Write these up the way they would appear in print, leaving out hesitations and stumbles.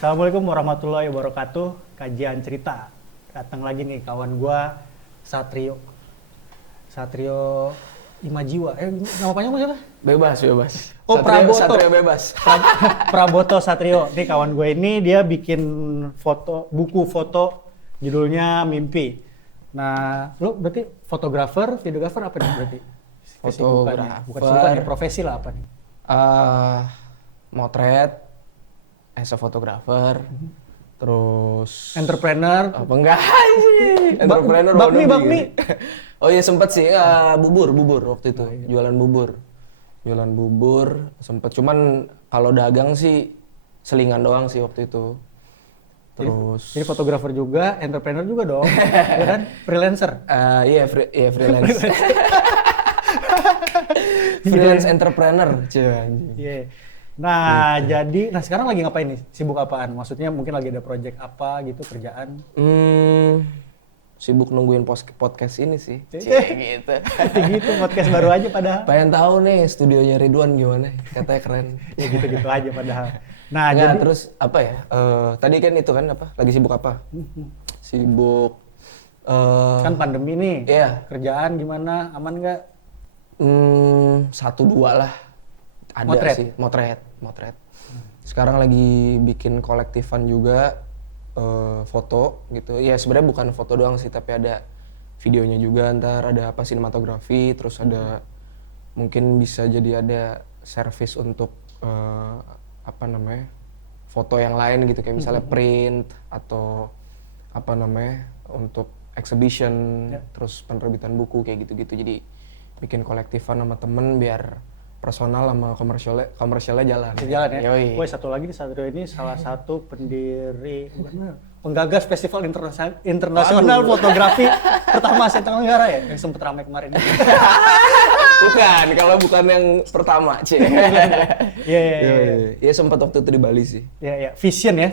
Assalamualaikum warahmatullahi wabarakatuh. Kajian cerita. Datang lagi nih kawan gua Satrio. Satrio Imajiwa. Nama panjang siapa? Bebas. Oh, Praboto. Satrio bebas. Praboto Satrio. Nih kawan gue ini dia bikin buku foto judulnya Mimpi. Nah, lu berarti fotografer, videografer apa nih berarti? Kesibukannya. Bukan kesibukan ya, profesi lah apa nih? Motret, as a photographer, terus Entrepreneur. apa enggak sih? Entrepreneur Bakmi. Oh iya sempet sih, bubur waktu itu, jualan bubur sempet, cuman kalau dagang sih selingan doang sih waktu itu. Terus Jadi fotografer juga, entrepreneur juga dong, ya kan? Freelancer. Iya freelance. Freelance entrepreneur, anjing. Iya. Nah, jadi sekarang lagi ngapain nih? Sibuk apaan? Maksudnya mungkin lagi ada project apa gitu, kerjaan? Sibuk nungguin podcast ini sih. Gitu. Gitu, podcast baru aja padahal. Pengen tahu nih studionya Ridwan gimana? Katanya keren. Ya gitu-gitu aja padahal. Nah, Nggak, jadi terus apa ya? Tadi kan itu kan apa? Lagi sibuk apa? Sibuk kan pandemi nih. Iya. Kerjaan gimana? Aman nggak? 1-2 lah. Ada Motret? sih, motret. Sekarang lagi bikin kolektifan juga foto gitu. Ya sebenarnya bukan foto doang sih, tapi ada videonya juga, ntar ada apa sinematografi, terus ada mungkin bisa jadi ada service untuk apa namanya? Foto yang lain gitu, kayak misalnya print atau apa namanya? Untuk exhibition, terus penerbitan buku kayak gitu-gitu. Jadi bikin kolektifan sama temen biar personal sama komersialnya jalan. Jalan ya. Yoi. Woi, satu lagi nih, Satrio ini salah satu penggagas Festival Internasional Fotografi pertama Asia Tenggara ya, yang sempet ramai kemarin. Bukan, kalau bukan yang pertama, Ci. Iya. Ya sempat waktu itu di Bali sih. Iya. Vision ya.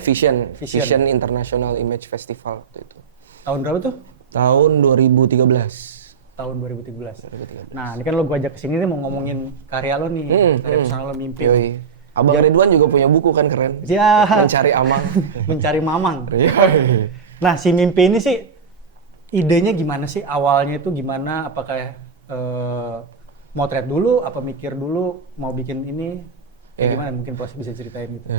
Vision International Image Festival waktu itu. Tahun berapa tuh? Tahun 2013. Tahun 2013. Nah, ini kan lo gua ajak kesini nih mau ngomongin karya lo nih, karya personal lo Mimpi. Yoi. Abang Ridwan juga punya buku kan keren. Ya. Mencari Amang. Mencari Mamang. Yoi. Nah, si Mimpi ini sih idenya gimana sih? Awalnya itu gimana? Apakah motret dulu, apa mikir dulu mau bikin ini? Gimana? Mungkin proses bisa ceritain gitu.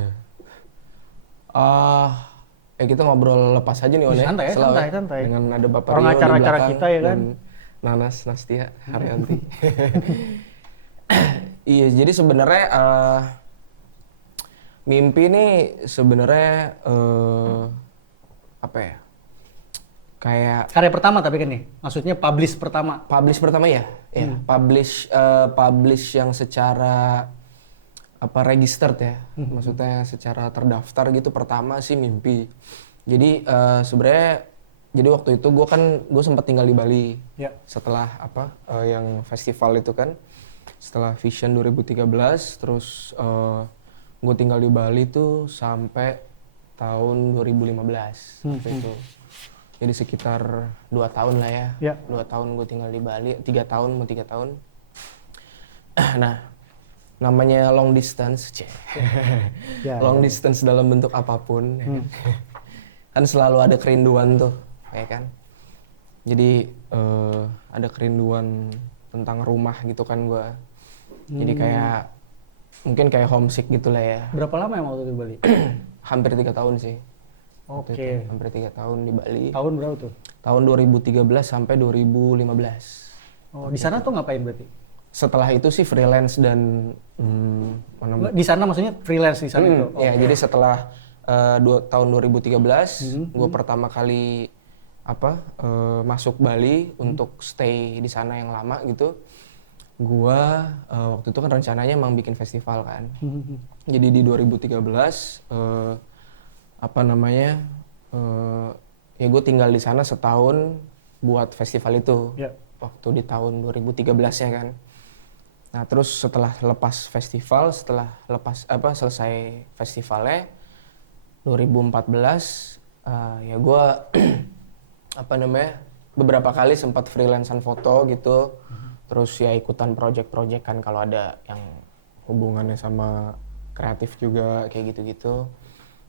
Kita ngobrol lepas aja nih, One. Santai. Dengan ada Bapak orang Rio acara-acara di belakang kita ya kan. dan Nanas Nastia Haryanti. Iya, jadi sebenarnya Mimpi nih sebenarnya apa ya? Kayak Karya pertama tapi kan nih, maksudnya publish pertama. Publish pertama ya? Ya, publish yang secara apa registered ya. Maksudnya secara terdaftar gitu pertama sih Mimpi. Jadi sebenarnya jadi waktu itu gue sempat tinggal di Bali. Ya. Setelah apa yang festival itu kan. Setelah Vision 2013 terus gue tinggal di Bali tuh sampai tahun 2015 waktu itu. Jadi sekitar 2 tahun lah ya. 2 tahun gue tinggal di Bali, 3 tahun. Nah, namanya long distance, long distance dalam bentuk apapun, ya kan? Kan selalu ada kerinduan tuh, ya kan? Jadi ada kerinduan tentang rumah gitu kan gue. Jadi kayak mungkin kayak homesick gitu lah ya. Berapa lama emang waktu itu di Bali? Hampir 3 tahun sih. Oke. Hampir 3 tahun di Bali. Tahun berapa tuh? Tahun 2013 sampai 2015. Oh, di sana tuh ngapain berarti? Setelah itu sih freelance dan Di sana maksudnya freelance di sana itu. Ya, jadi setelah tahun 2013 gue pertama kali masuk Bali untuk stay di sana yang lama gitu. Gue waktu itu kan rencananya emang bikin festival kan. Jadi di 2013 ya gue tinggal di sana setahun buat festival itu. Waktu di tahun 2013 ya kan. Nah, terus setelah lepas festival, selesai festivalnya 2014 ya gue beberapa kali sempat freelancean foto gitu. Terus ya ikutan project-project kan kalau ada yang hubungannya sama kreatif juga kayak gitu-gitu.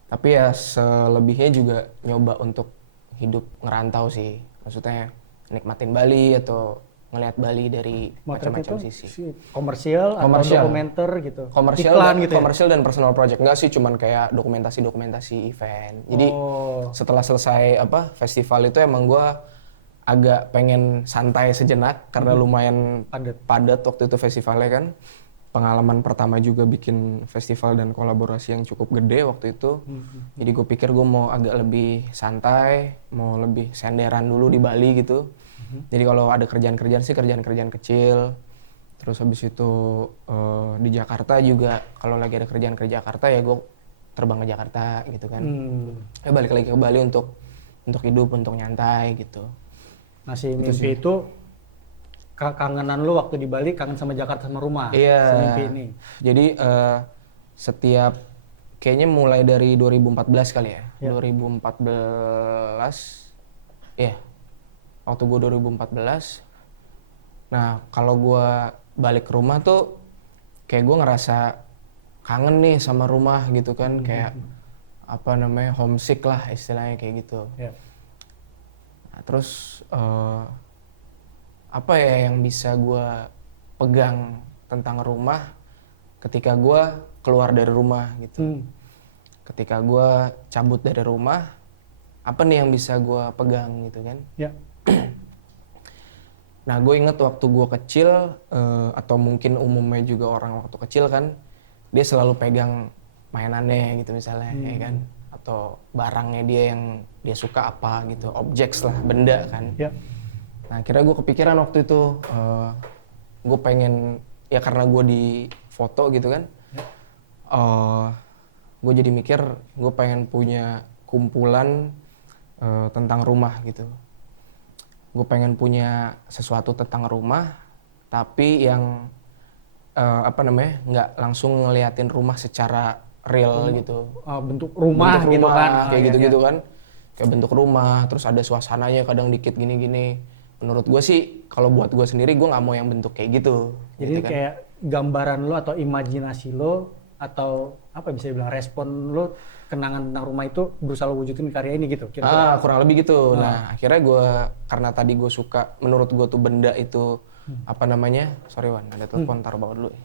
Tapi ya selebihnya juga nyoba untuk hidup ngerantau sih. Maksudnya nikmatin Bali atau ngelihat Bali dari Motret macam-macam itu sisi. komersial atau Komersial. dokumenter gitu? Komersial Iklan dan, gitu ya? komersial dan personal project. Enggak sih, cuman kayak dokumentasi event. Jadi Oh, setelah selesai festival itu emang gua agak pengen santai sejenak karena lumayan padat waktu itu festivalnya kan. Pengalaman pertama juga bikin festival dan kolaborasi yang cukup gede waktu itu. Jadi gue pikir gue mau agak lebih santai, mau lebih senderan dulu di Bali gitu. Jadi kalau ada kerjaan-kerjaan sih kerjaan-kerjaan kecil. Terus habis itu di Jakarta juga kalau lagi ada kerjaan ke Jakarta ya gue terbang ke Jakarta gitu kan. Balik lagi ke Bali untuk hidup, untuk nyantai gitu. nah si mimpi itu kangenan lu waktu di Bali, kangen sama Jakarta sama rumah. Iya. Si mimpi ini. Jadi setiap kayaknya mulai dari 2014 kali ya. Ya. 2014. Iya. Waktu gue 2014. Nah, kalau gue balik ke rumah tuh kayak gue ngerasa kangen nih sama rumah gitu kan, kayak apa namanya, homesick lah istilahnya kayak gitu. Ya. Nah, terus apa ya yang bisa gue pegang tentang rumah ketika gue keluar dari rumah gitu. Ketika gue cabut dari rumah, apa nih yang bisa gue pegang gitu kan. Ya. Nah, gue inget waktu gue kecil, atau mungkin umumnya juga orang waktu kecil kan, dia selalu pegang mainannya gitu misalnya, ya kan, atau barangnya dia yang dia suka apa gitu, objeks lah, benda kan. Ya. Nah, akhirnya gue kepikiran waktu itu, gue pengen, ya karena gue di foto gitu kan, gue jadi mikir gue pengen punya kumpulan tentang rumah gitu. Gue pengen punya sesuatu tentang rumah, tapi yang nggak langsung ngeliatin rumah secara real gitu. Bentuk rumah Bentuk gitu kan. kayak gitu-gitu kan, kayak bentuk rumah, terus ada suasananya kadang dikit gini-gini. Menurut gue sih, kalau buat gue sendiri gue nggak mau yang bentuk kayak gitu. Jadi gitu kan. kayak gambaran lo atau imajinasi lo atau apa bisa dibilang respon lo kenangan tentang rumah itu berusaha lo wujudin di karya ini gitu kira-kira. Kurang lebih gitu. Nah, akhirnya gue, karena tadi gue suka, menurut gue tuh benda itu apa namanya, sorry Wan, ada telepon, taruh bawah dulu ya.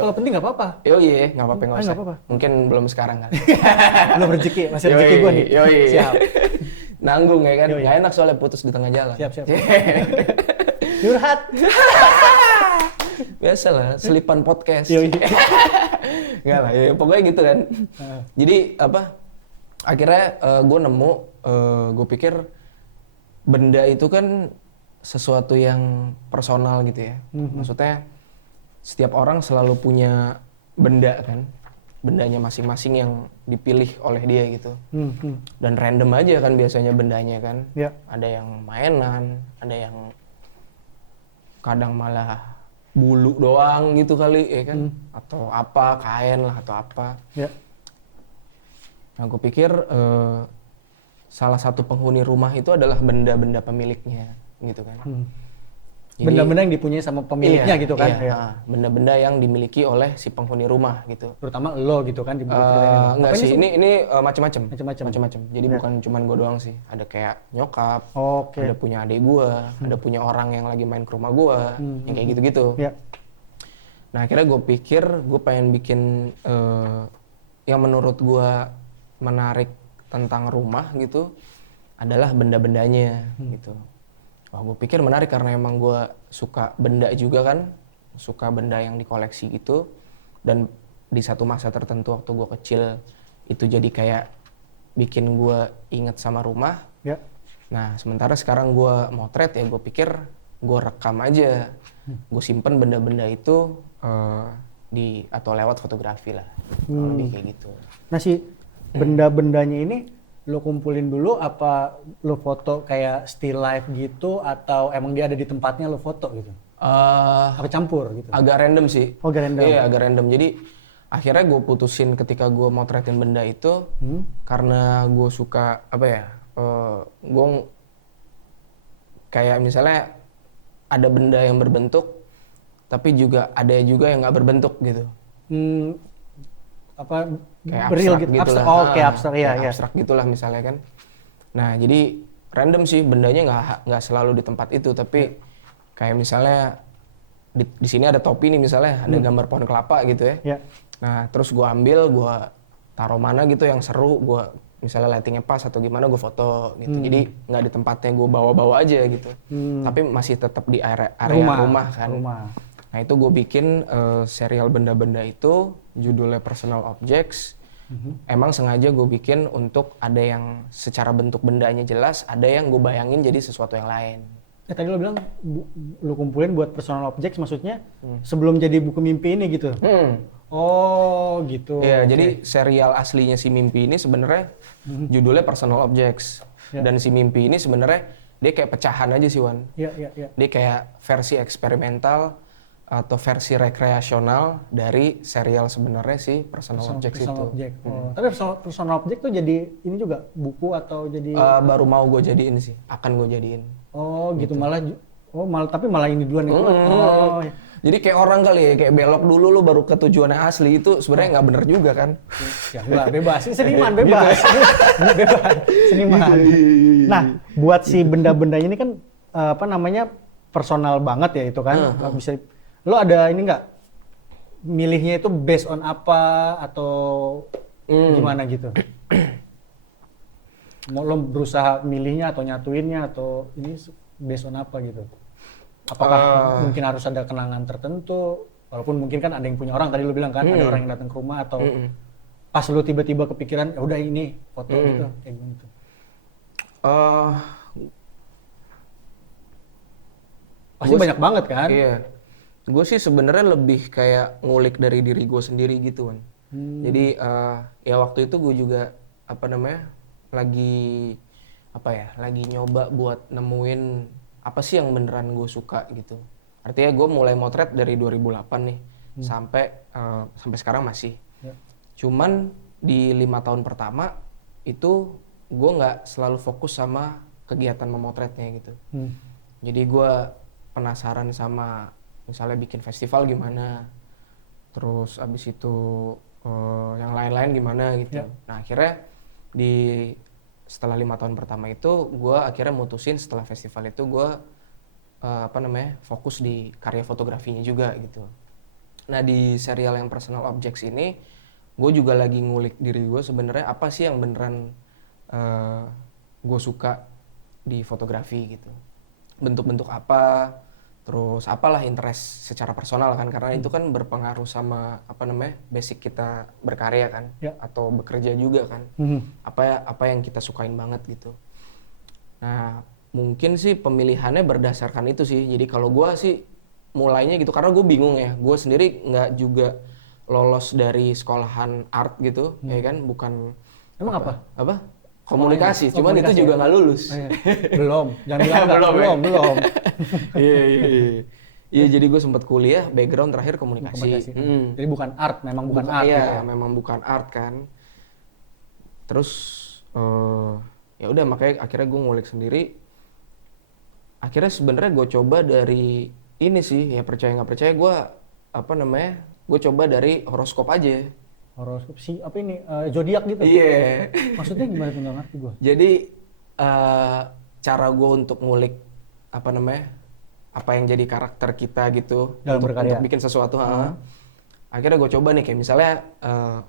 Kalau penting nggak apa-apa. Iya, nggak apa-apa, nggak usah. Nggak apa-apa. Mungkin belum sekarang kali. Belum rezeki, masih rezeki gue nih. Siap. Nanggung ya kan, nggak enak soalnya putus di tengah jalan. Siap. Curhat. Biasalah, selipan podcast. Yoi. Nggak lah, ya pokoknya gitu kan. Jadi akhirnya gue nemu, gue pikir benda itu kan sesuatu yang personal gitu ya. Maksudnya setiap orang selalu punya benda kan, bendanya masing-masing yang dipilih oleh dia gitu. Dan random aja kan biasanya bendanya kan. Ya. Ada yang mainan, ada yang kadang malah bulu doang gitu kali ya kan, atau apa, kain lah atau apa. Ya. Nah, gue pikir salah satu penghuni rumah itu adalah benda-benda pemiliknya gitu kan. Jadi, benda-benda yang dipunyai sama pemiliknya gitu kan. Iya, benda-benda yang dimiliki oleh si penghuni rumah gitu. Terutama lo gitu kan di buku cerita ini. Enggak sih, ini macam-macam. Macam-macam. Jadi bukan cuman gue doang sih. Ada kayak nyokap, Oke. ada punya adik gue, ada punya orang yang lagi main ke rumah gue, yang kayak gitu-gitu. Ya. Nah, akhirnya gue pikir gue pengen bikin yang menurut gue menarik tentang rumah gitu adalah benda-bendanya gitu. Wah, gue pikir menarik karena emang gue suka benda juga kan, suka benda yang dikoleksi gitu. Dan di satu masa tertentu waktu gue kecil itu jadi kayak bikin gue inget sama rumah. Ya. Nah, sementara sekarang gue motret ya, gue pikir gue rekam aja, gue simpen benda-benda itu atau lewat fotografi lah, lebih kayak gitu. Nah si benda-bendanya ini lo kumpulin dulu apa lo foto kayak still life gitu atau emang dia ada di tempatnya lo foto gitu? Apa campur gitu? Agak random sih. Oh, agak random. Iya, agak random. Jadi akhirnya gue putusin ketika gue motretin benda itu karena gue suka gue kayak misalnya ada benda yang berbentuk tapi juga ada juga yang nggak berbentuk gitu. kayak Real abstrak gitu, gitu abstrak. lah. Oh, kayak abstrak, iya, kayak iya. abstrak gitulah misalnya kan. Nah, jadi random sih, bendanya nggak selalu di tempat itu, tapi kayak misalnya di sini ada topi nih misalnya, ada gambar pohon kelapa gitu ya. Ya. Nah, terus gue ambil, gue taruh mana gitu yang seru, gue misalnya lightingnya pas atau gimana, gue foto gitu. Jadi nggak di tempatnya gue bawa-bawa aja gitu, tapi masih tetap di area rumah kan. Rumah. Nah, itu gue bikin serial benda-benda itu, judulnya Personal Objects. Emang sengaja gue bikin untuk ada yang secara bentuk bendanya jelas, ada yang gue bayangin jadi sesuatu yang lain. Tadi lo bilang lo kumpulin buat personal objects, maksudnya sebelum jadi buku mimpi ini gitu. Oh, gitu. Iya, Oke. jadi serial aslinya si mimpi ini sebenarnya judulnya Personal Objects. Ya. Dan si mimpi ini sebenarnya dia kayak pecahan aja sih, Wan. Iya, iya, iya. Dia kayak versi eksperimental atau versi rekreasional dari serial sebenarnya si Personal Objects Personal itu. object. Oh. Tapi personal object tuh jadi ini juga buku atau jadi Baru mau gue jadiin sih, akan gue jadiin. oh gitu, malah tapi malah ini duluan itu. Oh. Iya. Jadi kayak orang kali ya, kayak belok dulu lu baru ke tujuannya asli, itu sebenarnya nggak bener juga kan? Ya enggak, bebas. Ini seniman, bebas. Bebas. Seniman. Nah, buat si benda-benda ini kan apa namanya personal banget ya itu kan. Nggak bisa. Lo ada ini nggak? Milihnya itu based on apa atau gimana gitu? Mau lo berusaha milihnya atau nyatuinnya atau ini based on apa gitu? Apakah mungkin harus ada kenangan tertentu? Walaupun mungkin kan ada yang punya orang, tadi lo bilang kan ada orang yang datang ke rumah, atau pas lo tiba-tiba kepikiran ya udah ini foto gitu kayak gitu. Pasti banyak banget kan? Iya. Gue sih sebenarnya lebih kayak ngulik dari diri gue sendiri gitu kan. Jadi ya waktu itu gue juga lagi nyoba buat nemuin apa sih yang beneran gue suka gitu. Artinya gue mulai motret dari 2008 nih sampai sekarang masih. Ya. Cuman di 5 tahun pertama itu gue nggak selalu fokus sama kegiatan memotretnya gitu. Jadi gue penasaran sama misalnya bikin festival gimana, terus abis itu yang lain-lain gimana gitu. Nah akhirnya setelah 5 tahun pertama itu gue akhirnya mutusin setelah festival itu gue fokus di karya fotografinya juga gitu. Nah di serial yang Personal Objects ini gue juga lagi ngulik diri gue sebenarnya apa sih yang beneran gue suka di fotografi gitu, bentuk-bentuk apa, terus apalah interest secara personal kan, karena itu kan berpengaruh sama basic kita berkarya kan, atau bekerja juga kan, apa yang kita sukain banget gitu. Nah mungkin sih pemilihannya berdasarkan itu sih. Jadi kalau gue sih mulainya gitu karena gue bingung ya, gue sendiri nggak juga lolos dari sekolahan art gitu, ya kan, bukan. Emang apa? Komunikasi, cuman itu juga nggak lulus. Belum, jangan bilang belum. Iya, jadi gue sempat kuliah, background terakhir komunikasi. Jadi bukan art, memang bukan art. Iya, gitu ya? memang bukan art kan. Terus ya udah makanya akhirnya gue ngulik sendiri. Akhirnya sebenarnya gue coba dari ini sih, ya percaya nggak percaya gue gue coba dari horoskop aja. Horoskop sih apa ini zodiak gitu? Iya. Maksudnya gimana tuh, nggak ngerti gue. Jadi cara gue untuk ngulik apa yang jadi karakter kita gitu dalam berkarya, untuk bikin sesuatu. Akhirnya gue coba nih kayak misalnya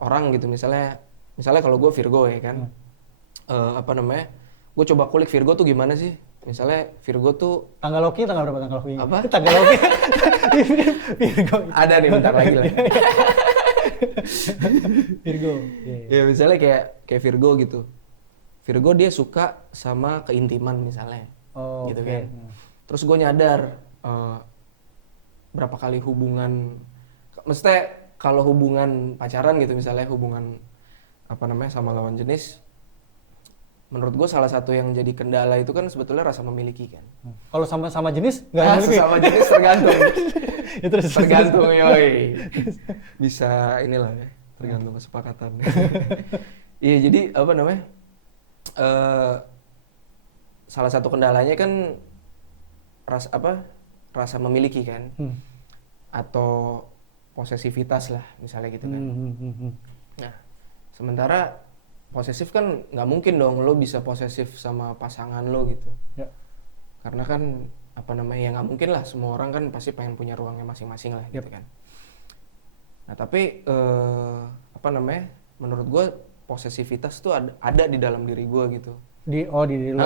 orang gitu, misalnya kalau gue Virgo ya kan, gue coba kulik Virgo tuh gimana sih. Misalnya Virgo tuh tanggal Loki tanggal berapa, tanggal Loki? Apa? Tanggal Loki. Virgo. Ada nih bentar lagi lah. Virgo. Ya misalnya kayak Virgo gitu. Virgo dia suka sama keintiman misalnya. Gitu kan. Terus gue nyadar berapa kali hubungan, maksudnya kalau hubungan pacaran gitu misalnya, hubungan sama lawan jenis, menurut gue salah satu yang jadi kendala itu kan sebetulnya rasa memiliki kan. Kalau sama jenis nggak memiliki? Sama jenis tergantung. Itu tergantung yoi. Bisa inilah ya, tergantung kesepakatan. Iya, jadi salah satu kendalanya kan rasa memiliki kan, atau posesivitas lah misalnya gitu kan. Nah Sementara posesif kan nggak mungkin dong lo bisa posesif sama pasangan lo gitu. Ya. Karena kan apa namanya ya nggak mungkin lah, semua orang kan pasti pengen punya ruangnya masing-masing lah gitu kan. Nah tapi apa namanya, menurut gue posesivitas tuh ada di dalam diri gue gitu. Di diri lo.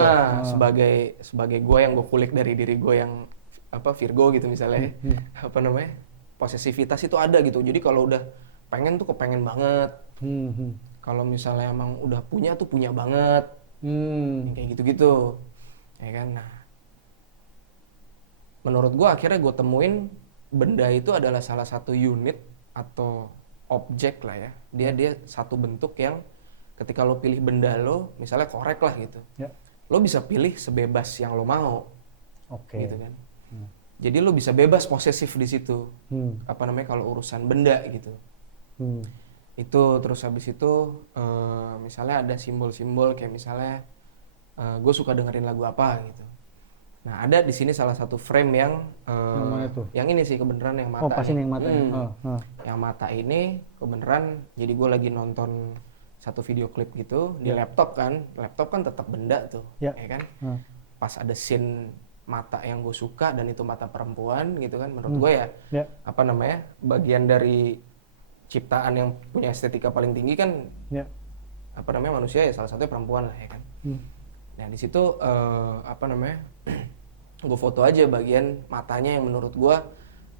Sebagai gue yang gue kulik dari diri gue yang apa Virgo gitu misalnya, apa namanya, posesivitas itu ada gitu. Jadi kalau udah pengen tuh kepengen banget. Kalau misalnya emang udah punya tuh punya banget. Kayak gitu-gitu. Ya kan. Nah, menurut gue akhirnya gue temuin benda itu adalah salah satu unit atau objek lah ya. Dia satu bentuk yang ketika lo pilih benda lo, misalnya korek lah gitu. Lo bisa pilih sebebas yang lo mau. Gitu kan. Jadi lo bisa bebas posesif di situ. Apa namanya kalau urusan benda gitu. Itu terus habis itu misalnya ada simbol-simbol kayak misalnya gue suka dengerin lagu apa gitu. Nah ada di sini salah satu frame yang ini sih kebenaran yang mata. Oh pasti yang mata. Yang mata ini kebenaran. Jadi gue lagi nonton satu video klip gitu di laptop kan tetap benda tuh, ya kan. Pas ada scene mata yang gue suka dan itu mata perempuan gitu kan, menurut gue ya apa namanya bagian dari ciptaan yang punya estetika paling tinggi kan, apa namanya manusia ya salah satunya perempuan lah ya kan. Nah di situ apa namanya gue foto aja bagian matanya yang menurut gue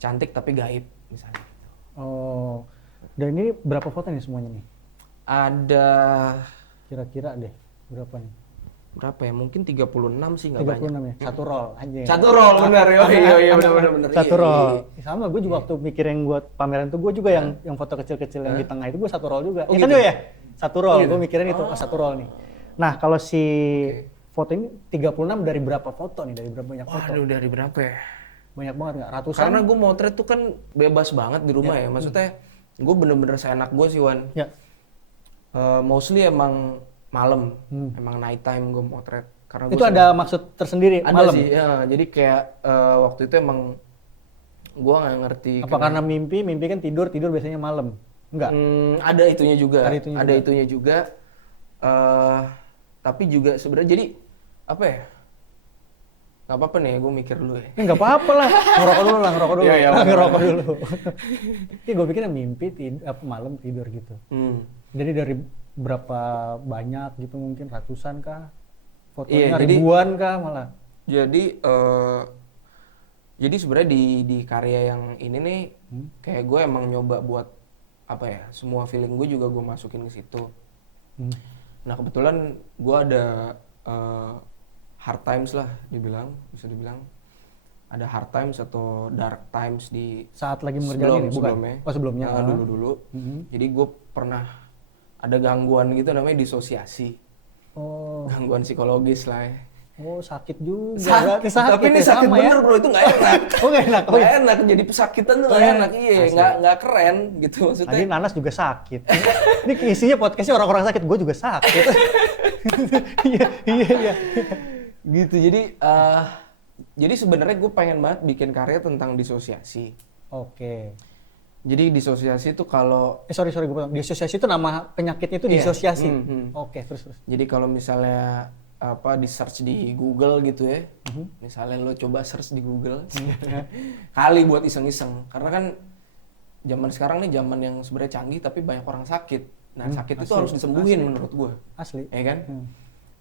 cantik tapi gaib misalnya. Oh, dan ini berapa foto nih semuanya nih? Ada kira-kira deh berapa nih? Berapa ya? Mungkin 36 sih, nggak 36 banyak. ya? Satu roll aja. Satu roll benar ya. Iya benar. Satu roll. Sama gue juga waktu mikir yang buat pameran tuh gue juga yang foto kecil-kecil yang di tengah itu gue satu roll juga. Kan gitu? ya? Satu roll. Gitu? Gue mikirin itu satu roll nih. Nah, kalau si foto ini 36 dari berapa foto nih? Dari berapa banyak foto? Waduh, dari berapa ya? Banyak banget nggak? Ratusan? Karena gue motret tuh kan bebas banget di rumah ya. Maksudnya gue bener-bener seenak gue sih Wan. Mostly emang malam, emang night time gue motret. Karena itu ada maksud tersendiri ada malam? Sih, ya. Jadi kayak waktu itu emang gue nggak ngerti. Apa karena mimpi kan tidur biasanya malam? Enggak? Ada itunya juga. Ada itunya juga. Tapi juga sebenarnya jadi apa ya? Nggak apa-apa nih, gue mikir dulu ya. Nggak apa-apa lah, ngerokok dulu. Iya, ngerokok dulu. Iya, gue pikir mimpi malam tidur gitu. Jadi dari berapa banyak gitu, mungkin ratusan kah? Fotonya ribuan kah malah? Jadi sebenarnya di karya yang ini nih, kayak gue emang nyoba buat apa ya? Semua feeling gue juga gue masukin ke situ. Nah kebetulan gue ada hard times lah bisa dibilang ada hard times atau dark times di saat lagi mengerjakan ini sebelumnya. Oh sebelumnya. Dulu. Jadi gue pernah ada gangguan gitu namanya disosiasi. Oh. Gangguan psikologis lah ya. Oh sakit juga. Sakit. Tapi ini sakit bener bro, itu nggak enak. Oh nggak enak. Nggak enak, jadi pesakitan tuh nggak enak. Iya, nggak keren gitu maksudnya. Tadi Nanas juga sakit. Ini isinya podcastnya orang-orang sakit, gue juga sakit. Iya. Gitu, jadi sebenarnya gue pengen banget bikin karya tentang disosiasi. Oke. Jadi disosiasi itu kalau sorry gue potong. Disosiasi itu nama penyakitnya itu disosiasi. Oke, terus. Jadi kalau misalnya apa di search di Google gitu ya, misalnya lo coba search di Google, kali buat iseng-iseng. Karena kan zaman sekarang nih zaman yang sebenarnya canggih tapi banyak orang sakit. Nah sakit itu harus disembuhin menurut gue. Asli. Ya kan?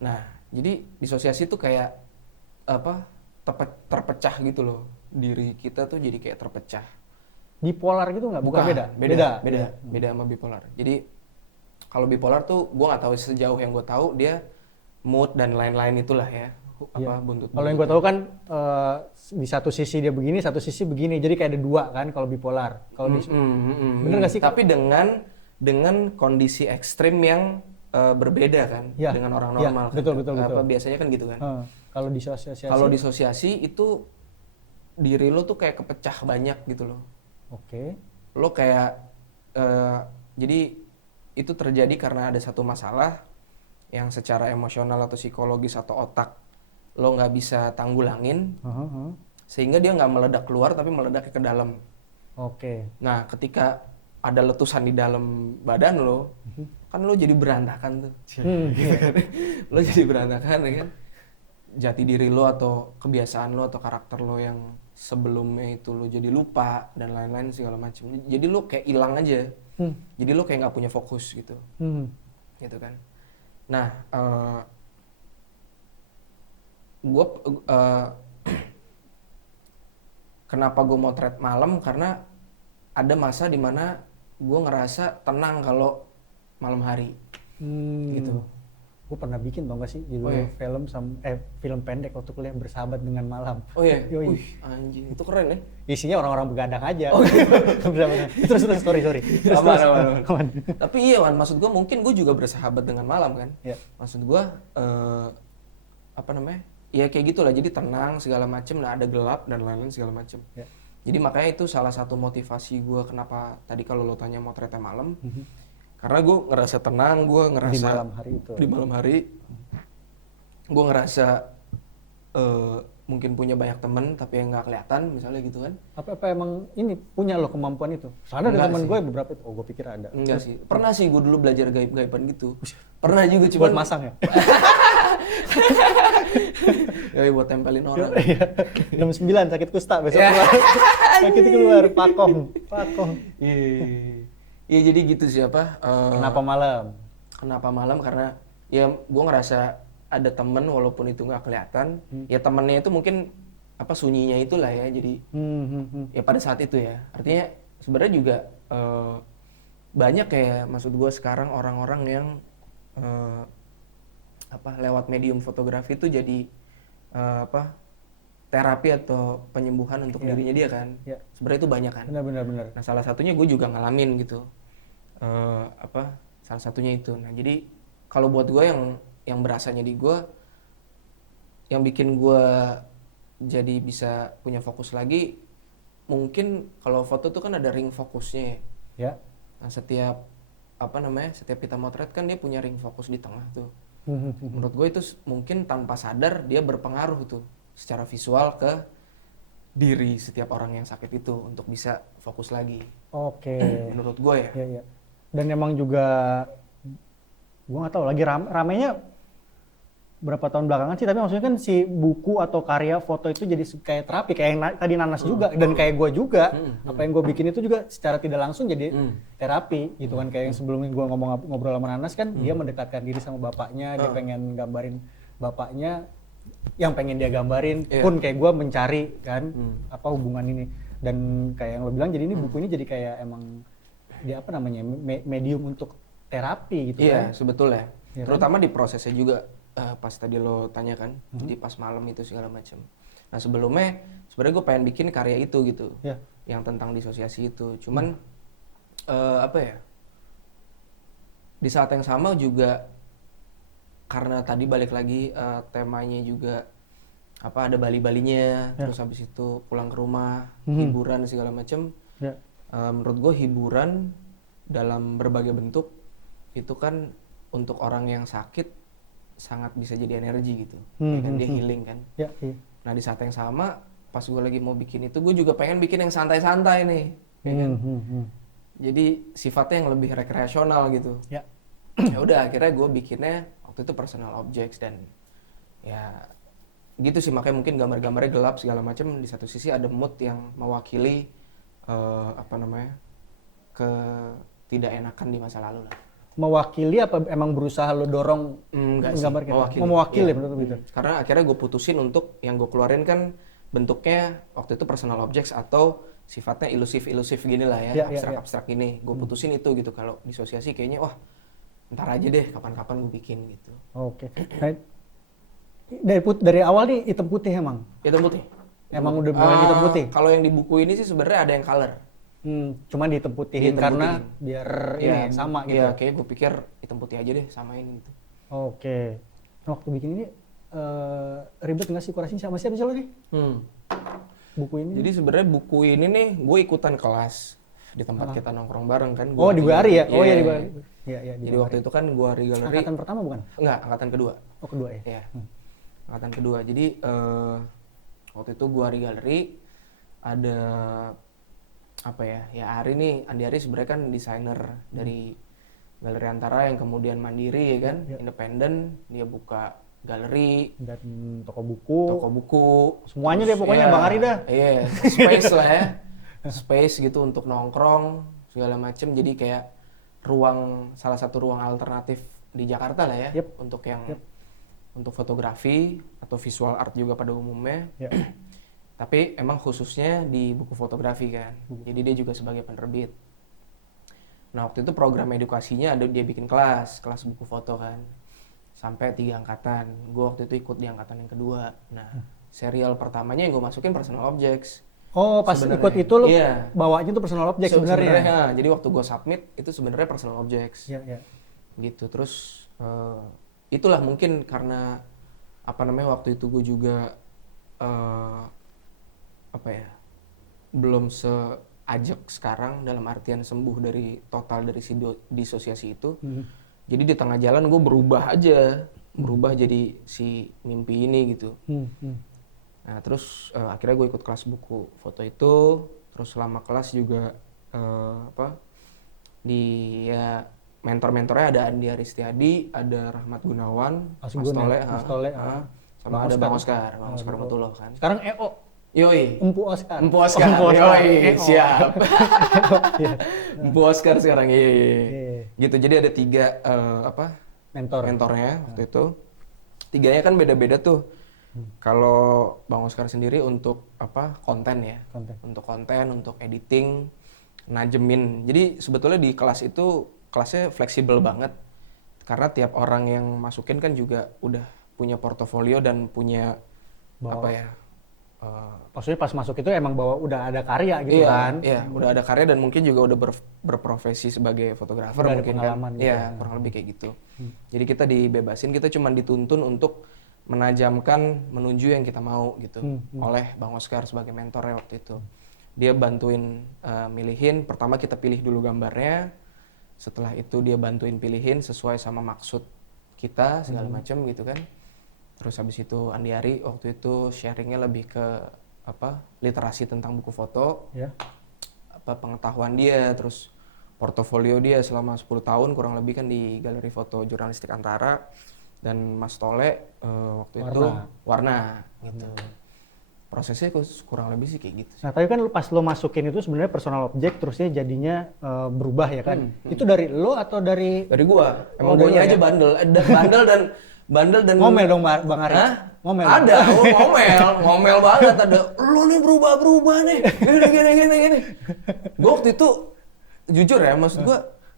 Nah jadi disosiasi itu kayak apa terpecah gitu loh, diri kita tuh jadi kayak terpecah. Bipolar gitu nggak? Bukan beda sama bipolar. Jadi kalau bipolar tuh gue nggak tahu, sejauh yang gue tahu dia mood dan lain-lain itulah ya. Buntut. Kalau yang gue tahu kan di satu sisi dia begini, satu sisi begini. Jadi kayak ada dua kan kalau bipolar. Kalau bener nggak sih? Tapi dengan kondisi ekstrim yang berbeda kan dengan orang normal. Betul. Biasanya kan gitu kan. Kalau disosiasi itu diri lo tuh kayak kepecah banyak gitu loh. Oke. Lo kayak jadi itu terjadi karena ada satu masalah yang secara emosional atau psikologis atau otak lo nggak bisa tanggulangin, sehingga dia nggak meledak keluar tapi meledak ke dalam. Oke. Nah ketika ada letusan di dalam badan lo, kan lo jadi berantakan tuh. Gitu kan. Lo jadi berantakan ya kan. Jati diri lo atau kebiasaan lo atau karakter lo yang sebelumnya itu lo jadi lupa dan lain-lain segala macam. Jadi lo kayak hilang aja. Jadi lo kayak nggak punya fokus gitu. Gitu kan. Nah, gue kenapa gue motret malam, karena ada masa dimana gue ngerasa tenang kalau malam hari gitu. Gue pernah bikin tau gak sih judul film pendek waktu kuliah, Bersahabat dengan Malam. Oh iya? Yoi. Wih, anjing, itu keren ya? Isinya orang-orang begadang aja. Oh, iya. Terus sorry. Aman. Tapi iya Wan, maksud gue mungkin gue juga bersahabat dengan malam kan. Yeah. Maksud gue ya kayak gitulah, jadi tenang segala macem, nah ada gelap dan lain-lain segala macem. Yeah. Jadi makanya itu salah satu motivasi gue kenapa tadi kalau lo tanya motretnya malam. Karena gue ngerasa tenang, gue ngerasa di malam hari itu. Di malam hari gue ngerasa mungkin punya banyak temen tapi yang nggak kelihatan misalnya gitu kan. Apa emang ini punya lo kemampuan itu? Soalnya ada teman gue beberapa itu, gue pikir ada. Enggak sih, pernah sih gue dulu belajar gaib-gaiban gitu. Pernah juga, cuman buat masang ya? Ya buat tempelin orang. Jam 9 sakit kusta, besok keluar. Sakit keluar, pakong. Iya jadi gitu sih apa. Kenapa malam? Kenapa malam? Karena ya gue ngerasa ada temen walaupun itu nggak kelihatan. Ya temennya itu mungkin apa sunyinya itulah ya. Jadi ya pada saat itu ya. Artinya sebenarnya juga banyak ya, maksud gue sekarang orang-orang yang lewat medium fotografi itu jadi terapi atau penyembuhan untuk dirinya dia kan. Sebenarnya itu banyak kan. Benar. Nah salah satunya gue juga ngalamin gitu. Salah satunya itu. Nah jadi kalau buat gue yang berasanya di gue, yang bikin gue jadi bisa punya fokus lagi, mungkin kalau foto tuh kan ada ring fokusnya ya. Nah setiap kita motret kan dia punya ring fokus di tengah tuh. Menurut gue itu mungkin tanpa sadar dia berpengaruh tuh secara visual ke diri setiap orang yang sakit itu untuk bisa fokus lagi. Oke. Menurut gue ya. Iya. Dan emang juga gue nggak tahu lagi ramenya berapa tahun belakangan sih, tapi maksudnya kan si buku atau karya foto itu jadi kayak terapi, kayak yang tadi Nanas juga dan kayak gue juga. Apa yang gue bikin itu juga secara tidak langsung jadi terapi gitu kan. Kayak yang sebelumnya gue ngobrol sama Nanas kan, dia mendekatkan diri sama bapaknya, dia pengen gambarin bapaknya yang pengen dia gambarin, pun kayak gue mencari kan apa hubungan ini. Dan kayak yang lo bilang, jadi ini buku ini jadi kayak emang dia medium untuk terapi gitu kan. Iya sebetulnya, terutama kan? di prosesnya juga. Pas tadi lo tanya kan, jadi pas malam itu segala macam. Nah sebelumnya sebenarnya gue pengen bikin karya itu gitu, yang tentang disosiasi itu. Cuman di saat yang sama juga karena tadi balik lagi temanya juga ada bali-balinya, terus habis itu pulang ke rumah, hiburan segala macam. Menurut gue hiburan dalam berbagai bentuk itu kan untuk orang yang sakit sangat bisa jadi energi gitu, ya kan dia healing kan. Nah di saat yang sama pas gue lagi mau bikin itu, gue juga pengen bikin yang santai-santai nih, ya kan. Jadi sifatnya yang lebih rekreasional gitu. Ya udah akhirnya gue bikinnya waktu itu personal objects dan ya gitu sih, makanya mungkin gambar-gambarnya gelap segala macam. Di satu sisi ada mood yang mewakili ketidakenakan di masa lalu lah. Mewakili apa emang berusaha lo dorong menggambar kita? Mewakili menurut gitu. Karena akhirnya gue putusin untuk yang gue keluarin kan bentuknya waktu itu personal objects atau sifatnya ilusif gini lah ya, abstrak gini. Gue putusin itu gitu. Kalau disosiasi kayaknya ntar aja deh, kapan-kapan gue bikin gitu. Oke. Nah, dari awal nih hitam putih emang? Hitam putih. Emang udah mulai hitam putih? Kalau yang di buku ini sih sebenarnya ada yang color. Cuman dihitam putihin karena biar ini sama gitu. Iya, kayak gue pikir hitam putih aja deh, samain gitu. Oke. Nah, waktu bikin ini ribet nggak sih kurasinya sama siapa sih lo nih? Buku ini? Jadi sebenarnya buku ini nih gue ikutan kelas di tempat kita nongkrong bareng kan. Di Guari ya? Oh iya di Guari. Jadi waktu itu kan Guari Galeri. Angkatan pertama bukan? Enggak, angkatan kedua. Oh kedua ya? Iya. Angkatan kedua. Jadi waktu itu Guari Galeri ada apa ya Ari nih, Andi Ari sebenarnya kan desainer dari Galeri Antara yang kemudian mandiri ya kan, independen, dia buka galeri Dan toko buku. toko buku, Semuanya terus, deh pokoknya Bang Ari dah. Iya, space lah ya. Space gitu untuk nongkrong segala macem. Jadi kayak salah satu ruang alternatif di Jakarta lah ya. Untuk yang untuk fotografi atau visual art juga pada umumnya. Tapi emang khususnya di buku fotografi kan. Jadi dia juga sebagai penerbit. Nah waktu itu program edukasinya dia bikin kelas buku foto kan. Sampai 3 angkatan. Gue waktu itu ikut di angkatan yang kedua. Nah, serial pertamanya yang gue masukin personal objects. Oh, pas sebenernya. ikut itu lu bawanya tuh personal objects sebenarnya. Ya, jadi waktu gue submit itu sebenarnya personal objects. Iya. Gitu. Terus itulah mungkin karena waktu itu gue juga belum seajak sekarang dalam artian sembuh dari disosiasi itu. Jadi di tengah jalan gue berubah jadi si mimpi ini gitu. Nah terus akhirnya gue ikut kelas buku foto itu, terus selama kelas juga mentor-mentornya ada Andi Aristiadi, ada Rahmat Gunawan, Mas Tole, sama ada Bang Oscar Mutullah kan. Sekarang EO. Yoi. Empu Oscar. Yoi, siap. Empu Oscar sekarang, iya. Gitu, jadi ada 3 mentornya waktu itu. 3-nya kan beda-beda tuh. Kalau Bang Oscar sendiri untuk konten ya. Untuk konten, untuk editing, najemin. Jadi sebetulnya di kelas itu kelasnya fleksibel banget. Karena tiap orang yang masukin kan juga udah punya portofolio dan punya maksudnya pas masuk itu emang bawa udah ada karya gitu kan? Iya, udah ada karya dan mungkin juga udah berprofesi sebagai fotografer mungkin kan? Gitu. Iya, kurang lebih kayak gitu. Jadi kita dibebasin, kita cuma dituntun untuk menajamkan menuju yang kita mau gitu. Oleh Bang Oscar sebagai mentornya waktu itu. Dia bantuin milihin, pertama kita pilih dulu gambarnya, setelah itu dia bantuin pilihin sesuai sama maksud kita segala macam gitu kan. Terus habis itu Andi Ari waktu itu sharingnya lebih ke literasi tentang buku foto, pengetahuan dia, terus portofolio dia selama 10 tahun kurang lebih kan di Galeri Foto Jurnalistik Antara, dan Mas Tole waktu itu warna gitu. Prosesnya kurang lebih sih kayak gitu. Nah tapi kan pas lo masukin itu sebenarnya personal object terusnya jadinya berubah ya kan? Itu dari lo atau dari? Dari gua. Emang guanya aja bandel dan ngomel dong Bang Ari. Ngomel. Ada, ngomel banget ada. Lo nih berubah nih. Gini. Gua waktu itu jujur ya, maksud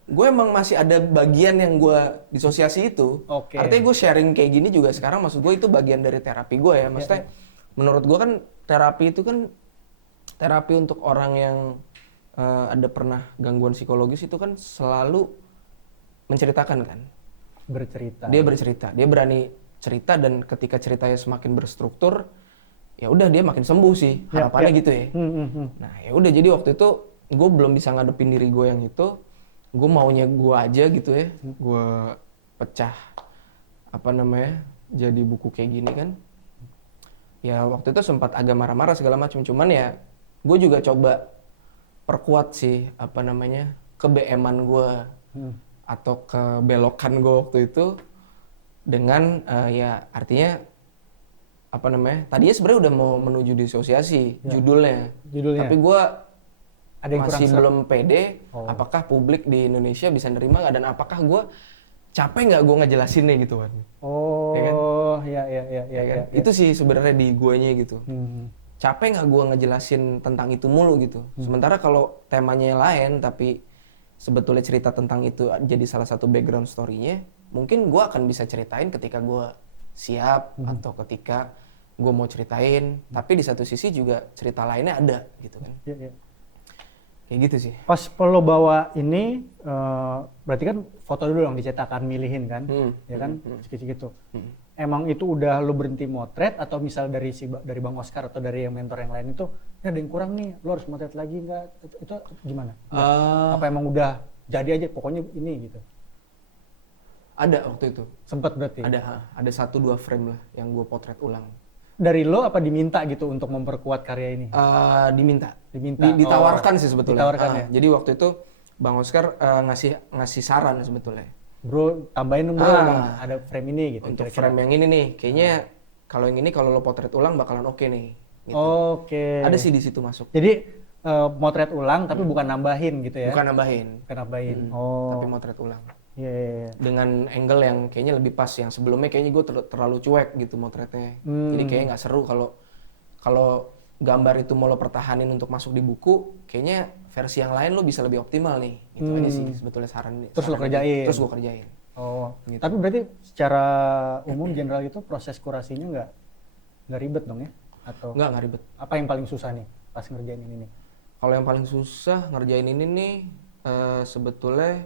gue emang masih ada bagian yang gue disosiasi itu. Artinya gue sharing kayak gini juga sekarang, maksud gue itu bagian dari terapi gue ya. Maksudnya menurut gue kan terapi itu kan terapi untuk orang yang ada pernah gangguan psikologis itu kan selalu menceritakan kan. Dia bercerita, dia berani cerita, dan ketika ceritanya semakin berstruktur, ya udah dia makin sembuh sih harapannya gitu ya. Nah ya udah, jadi waktu itu gue belum bisa ngadepin diri gue yang itu, gue maunya gue aja gitu ya, gue pecah jadi buku kayak gini kan. Ya waktu itu sempat agak marah-marah segala macam, cuman ya gue juga coba perkuat sih ke-BM-an gue atau kebelokan gue waktu itu dengan ya artinya tadinya sebenarnya udah mau menuju disosiasi judulnya, tapi gue masih belum pede apakah publik di Indonesia bisa nerima nggak, dan apakah gue capek nggak gue ngejelasinnya gitu kan. Iya. Itu sih sebenarnya di guanya gitu. Capek nggak gue ngejelasin tentang itu mulu gitu. Sementara kalau temanya lain tapi sebetulnya cerita tentang itu jadi salah satu background story-nya, mungkin gue akan bisa ceritain ketika gue siap atau ketika gue mau ceritain. Tapi di satu sisi juga cerita lainnya ada gitu kan. Kayak gitu sih. Pas lo bawa ini, berarti kan foto dulu dong dicetakan, milihin kan, ya kan, segitu. Emang itu udah lo berhenti motret atau misal dari Bang Oscar atau dari yang mentor yang lain itu, ya ada yang kurang nih, lo harus motret lagi nggak? Itu gimana? Apa emang udah jadi aja, pokoknya ini gitu? Ada waktu itu. Sempet berarti? Ada 1-2 frame lah yang gue potret ulang. dari lo apa diminta gitu untuk memperkuat karya ini? Diminta. Diminta. Ditawarkan sih sebetulnya. Ditawarkan ya. Jadi waktu itu Bang Oscar ngasih saran sebetulnya. Bro, tambahin dong bro, ada frame ini gitu. Untuk kira-kira. frame yang ini nih, kayaknya kalau yang ini kalau lo potret ulang bakalan oke nih. Gitu. Oke. Ada sih di situ masuk. Jadi motret ulang tapi bukan nambahin gitu ya? Bukan nambahin. Bukan nambahin. Oh. Tapi motret ulang. Iya, iya, iya. Dengan angle yang kayaknya lebih pas. Yang sebelumnya kayaknya gue terlalu cuek gitu motretnya. Jadi kayaknya nggak seru kalau gambar itu mau lo pertahanin untuk masuk di buku, kayaknya versi yang lain lo bisa lebih optimal nih. Gitu aja sih sebetulnya saran. Terus lo kerjain? Terus gue kerjain. Oh. Gitu. Tapi berarti secara umum general itu proses kurasinya nggak ribet dong ya? Atau Nggak ribet. apa yang paling susah nih pas ngerjain ini nih? Kalau yang paling susah ngerjain ini nih sebetulnya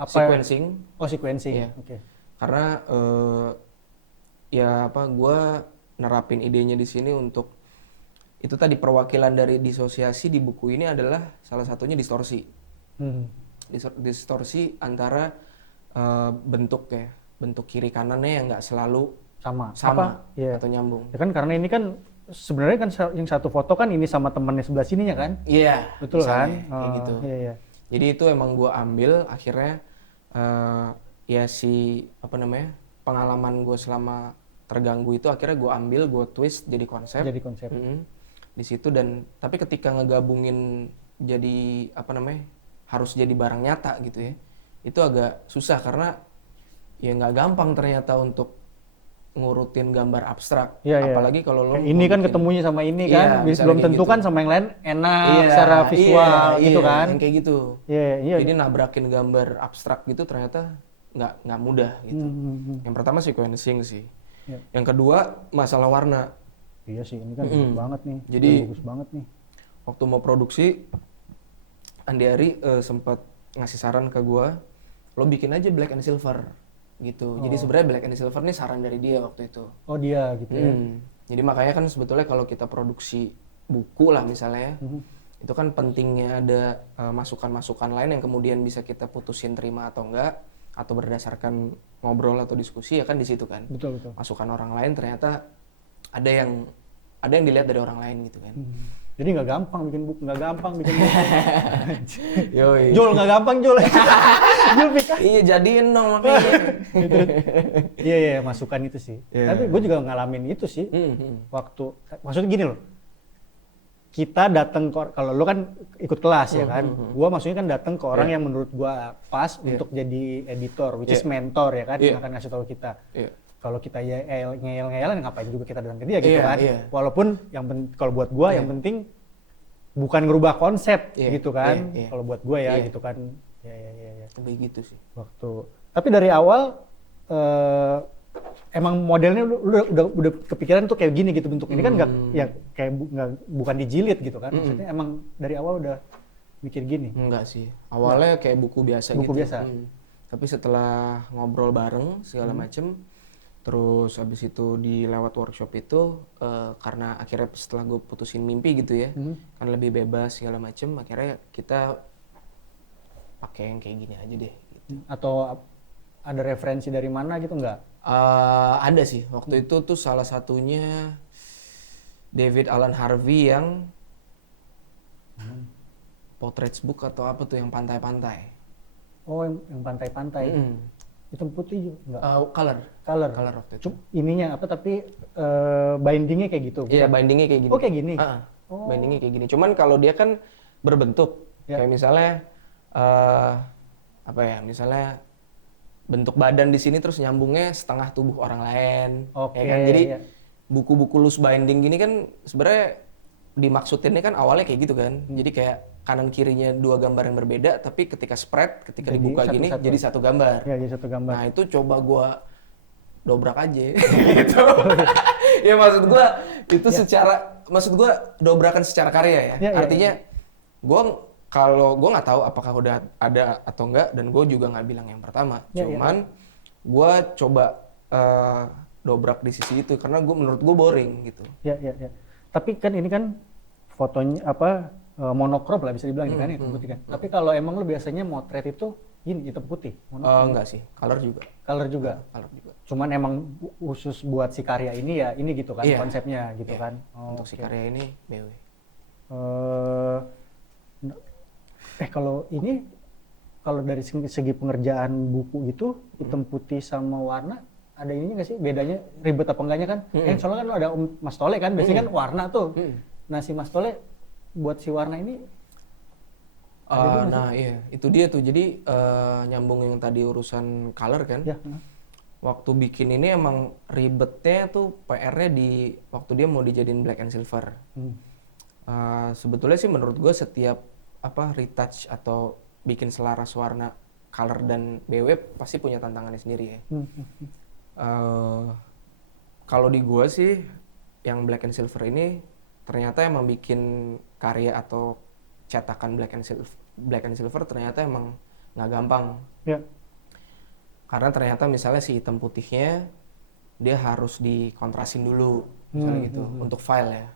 sequencing. Oh, sequencing. Iya. Oke. Karena gue nerapin idenya di sini untuk itu tadi perwakilan dari disosiasi di buku ini adalah salah satunya distorsi. Distorsi antara bentuk kiri kanannya yang nggak selalu sama Iya. atau nyambung. Ya kan karena ini kan sebenarnya kan yang satu foto kan ini sama temannya sebelah sininya kan? Iya. Betul kan? Kayak gitu. Iya, iya. Jadi itu emang gue ambil akhirnya pengalaman gue selama terganggu itu akhirnya gue ambil, gue twist jadi konsep. Jadi konsep. Di situ tapi ketika ngegabungin jadi harus jadi barang nyata gitu ya, itu agak susah karena ya nggak gampang ternyata untuk ngurutin gambar abstrak. Iya, Apalagi kalau lo ini kan ketemunya sama ini kan, belum tentu gitu. kan sama yang lain enak secara visual gitu kan. Yang kayak gitu. Iya. Jadi nabrakin gambar abstrak gitu ternyata nggak mudah gitu. Yang pertama sequencing sih. Iya. Yang kedua masalah warna. Iya sih, ini kan bagus banget nih. Jadi bagus banget nih. Waktu mau produksi, Andi Ari sempat ngasih saran ke gua, lo bikin aja black and silver gitu. Jadi sebenarnya black and silver nih saran dari dia waktu itu. Oh dia gitu ya. Jadi makanya kan sebetulnya kalau kita produksi buku lah misalnya, itu kan pentingnya ada masukan-masukan lain yang kemudian bisa kita putusin terima atau enggak, atau berdasarkan ngobrol atau diskusi ya kan di situ kan. Betul. Masukan orang lain ternyata ada yang dilihat dari orang lain gitu kan. Jadi nggak gampang bikin buku. Yoi. Jul nggak gampang Jul. Jul pikir. Iya jadiin dong makanya. Iya masukan itu sih. Yeah. Tapi gue juga ngalamin itu sih. Waktu maksudnya gini loh. Kita datang kalau lo kan ikut kelas ya kan. Gua maksudnya kan datang ke orang yang menurut gua pas untuk jadi editor, which is mentor ya kan, yang akan ngasih tahu kita. Kalau kita ngeyel-ngeyelan ngapain juga kita datang ke dia gitu kan. Walaupun kalau buat gua yang penting bukan ngerubah konsep gitu kan. Kalau buat gua ya gitu kan. Ya. Begitu sih. Tapi dari awal emang modelnya udah kepikiran tuh kayak gini gitu bentuk ini kan bukan dijilid gitu kan. Maksudnya emang dari awal udah mikir gini. Enggak sih. Awalnya kayak buku biasa gitu. Buku biasa. Tapi setelah ngobrol bareng segala macem, terus habis itu lewat workshop itu karena akhirnya setelah gue putusin mimpi gitu ya, kan lebih bebas segala macem, akhirnya kita pakai yang kayak gini aja deh. Gitu. Atau ada referensi dari mana gitu nggak? Ada sih. Waktu itu tuh salah satunya David Alan Harvey yang Portraits Book atau apa tuh yang pantai-pantai. Oh, yang pantai-pantai. Hitam putih enggak? Color waktu itu. Ininya apa tapi bindingnya kayak gitu. Iya, bindingnya kayak gini. Oh, kayak gini. Bindingnya kayak gini. Cuman kalau dia kan berbentuk. Kayak misalnya misalnya bentuk badan di sini terus nyambungnya setengah tubuh orang lain. Oke. Ya kan? Jadi buku-buku loose binding gini kan sebenarnya dimaksudinnya kan awalnya kayak gitu kan. Jadi kayak kanan kirinya dua gambar yang berbeda, tapi ketika spread, ketika jadi dibuka gini jadi satu gambar. Ya, jadi satu gambar. Nah itu coba gua dobrak aja, gitu. Ya maksud gua itu maksud gua dobrakan secara karya ya. Artinya gua gue nggak tahu apakah udah ada atau enggak, dan gue juga nggak bilang yang pertama. Cuman gue coba dobrak di sisi itu karena menurut gue boring gitu. Ya. Tapi kan ini kan fotonya monokrom lah bisa dibilang kan. Tapi kalau emang lo biasanya motret itu ini hitam putih? Enggak sih, color juga. Color juga. Color juga. Cuman emang khusus buat si karya ini ya ini gitu kan Iya. konsepnya gitu Iya. kan. Untuk si oke. karya ini BW. Eh, kalau dari segi pengerjaan buku gitu hitam putih sama warna ada ininya nggak sih bedanya ribet apa enggaknya kan? Soalnya kan ada Mas Tole kan biasanya kan warna tuh. Nah si Mas Tole buat si warna ini Nah iya, itu dia tuh. Jadi nyambung yang tadi urusan color kan. ya. Waktu bikin ini emang ribetnya tuh PR-nya di waktu dia mau dijadiin black and silver. Sebetulnya sih menurut gue setiap retouch atau bikin selaras warna color dan BW pasti punya tantangannya sendiri ya. Kalau di gue sih yang black and silver ini ternyata emang bikin karya atau cetakan black and silver ternyata emang nggak gampang. Ya. Karena ternyata misalnya si hitam putihnya dia harus dikontrasin dulu misalnya gitu untuk file ya.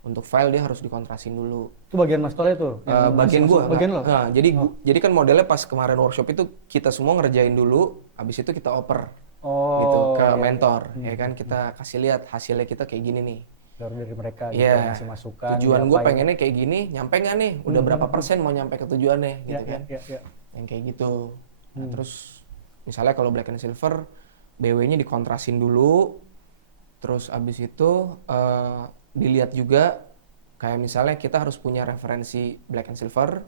Untuk file dia harus dikontrasin dulu. Itu bagian Mas Tole tuh. Bagian gua. Bagian lo. Nah, jadi kan modelnya pas kemarin workshop itu kita semua ngerjain dulu, habis itu kita oper gitu ke mentor, ya kan kita kasih lihat hasilnya kita kayak gini nih. Baru dari mereka gitu Iya. ngasih masukan. Tujuan gue diapain. pengennya kayak gini, nyampe nggak nih? Udah berapa persen mau nyampe ke tujuannya gitu kan? Ya. Yang kayak gitu. Nah, terus misalnya kalau black and silver, BW-nya dikontrasin dulu, terus abis itu dilihat juga kayak misalnya kita harus punya referensi black and silver,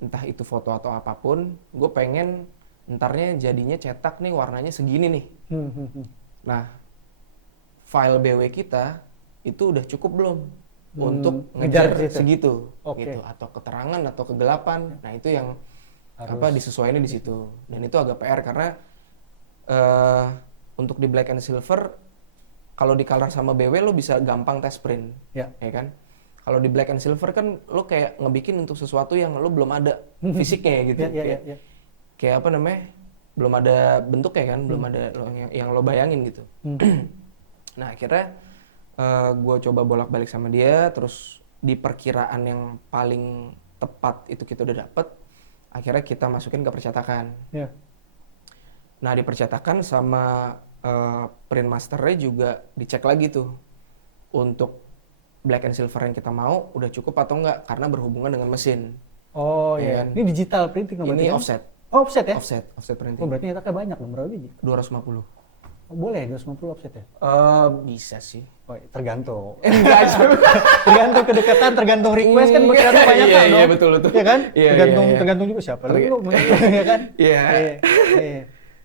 entah itu foto atau apapun. Gue pengen entarnya jadinya cetak nih warnanya segini nih. Nah, file BW kita itu udah cukup belum untuk ngejar segitu, gitu atau keterangan atau kegelapan. Nah itu yang disesuaikan di situ. Dan itu agak PR karena untuk di black and silver kalau di color sama BW lo bisa gampang test print, ya kan? Kalau di black and silver kan lo kayak ngebikin untuk sesuatu yang lo belum ada fisiknya gitu, kayak apa namanya? Belum ada bentuknya kan, belum ada yang lo bayangin gitu. Nah akhirnya gue coba bolak-balik sama dia, terus di perkiraan yang paling tepat itu kita udah dapet, akhirnya kita masukin ke percetakan. Nah di percetakan sama print masternya juga dicek lagi tuh untuk black and silver yang kita mau udah cukup atau enggak karena berhubungan dengan mesin. Oh iya. Ini digital printing berarti? Ini offset. Oh offset ya? Offset printing. Oh berarti nyetaknya banyak dong, berapa biji? 250. Oh, boleh 250 offset ya? Bisa sih. Oh, tergantung. Enggak tergantung kedekatan, tergantung request kan berarti banyak kan dong. Iya betul. Iya kan? Iya. Tergantung juga siapa lu ya kan? Iya.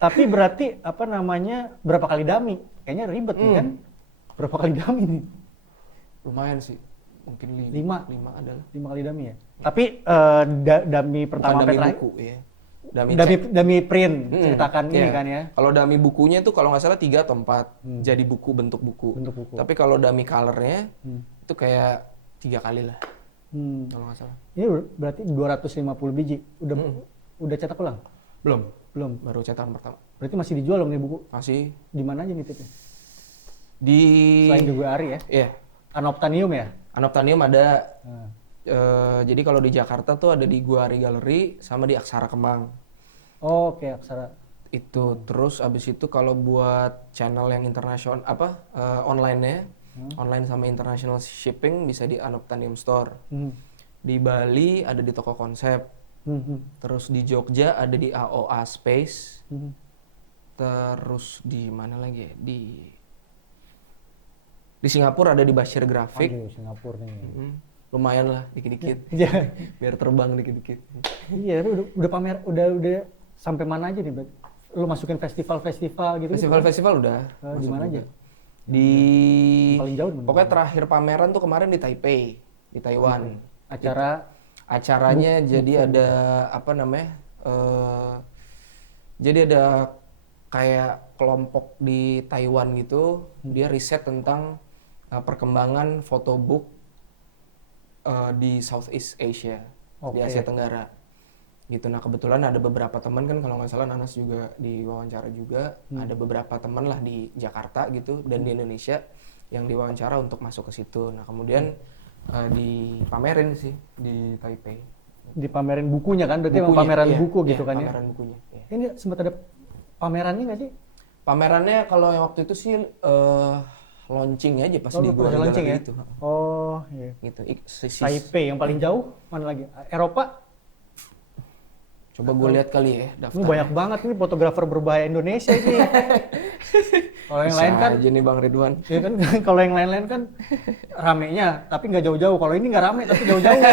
Tapi berarti berapa kali dummy? Kayaknya ribet nih kan? Berapa kali dummy nih? Lumayan sih. Mungkin 5 adalah. 5 kali dummy ya? Tapi dummy pertama dummy buku ya. Dummy print ceritakan ini kan ya? Kalau dummy bukunya itu kalau nggak salah 3 atau 4 jadi bentuk buku. Tapi kalau dummy colornya itu kayak 3 kali lah. Kalau nggak salah. Ini berarti 250 biji. Udah cetak ulang? Belum. Baru cetakan pertama. Berarti masih dijual dong nih buku? Masih. Di mana aja nitipnya? Selain di Gua Ari ya? Iya. Anoptanium ya? Anoptanium ada. Jadi kalau di Jakarta tuh ada di Gua Ari Gallery sama di Aksara Kemang. Oh, oke, Aksara. Itu terus abis itu kalau buat channel yang internasional online-nya, online sama international shipping bisa di Anoptanium Store. Di Bali ada di Toko Konsep. Terus di Jogja ada di AOA Space. Terus di mana lagi ya? Di Singapura ada di Bashir Graphic. Singapura nih. Lumayan lah dikit-dikit. Biar terbang dikit-dikit. Iya, tapi udah pamer, udah sampai mana aja nih? Lu masukin festival-festival gitu? Festival-festival udah. Di mana aja? Paling jauh. Pokoknya terakhir pameran tuh kemarin di Taipei, di Taiwan. Acaranya jadi ada jadi ada kayak kelompok di Taiwan gitu, dia riset tentang perkembangan photobook di Southeast Asia, di Asia Tenggara. Gitu. Nah kebetulan ada beberapa teman kan, kalau nggak salah Nanas juga diwawancara juga, ada beberapa teman lah di Jakarta gitu dan di Indonesia yang diwawancara untuk masuk ke situ. Nah kemudian dipamerin sih di Taipei. dipamerin bukunya kan, berarti emang Bukunya, pameran iya, buku iya, gitu kan ya. pameran bukunya. Iya. Ini sempat ada pamerannya nggak sih? Pamerannya kalau yang waktu itu sih launching aja pas di Gua launching ya? itu. Oh, iya. Gitu. Taipei yang paling jauh mana lagi? Eropa? Coba gue lihat kali ya Ini daftarnya. banyak banget nih fotografer berbahaya Indonesia ini. Kalau yang Bisa lain kan, aja nih Bang Ridwan. ya kan kalau yang lain-lain kan ramenya, tapi nggak jauh-jauh. Kalau ini nggak rame tapi jauh-jauh.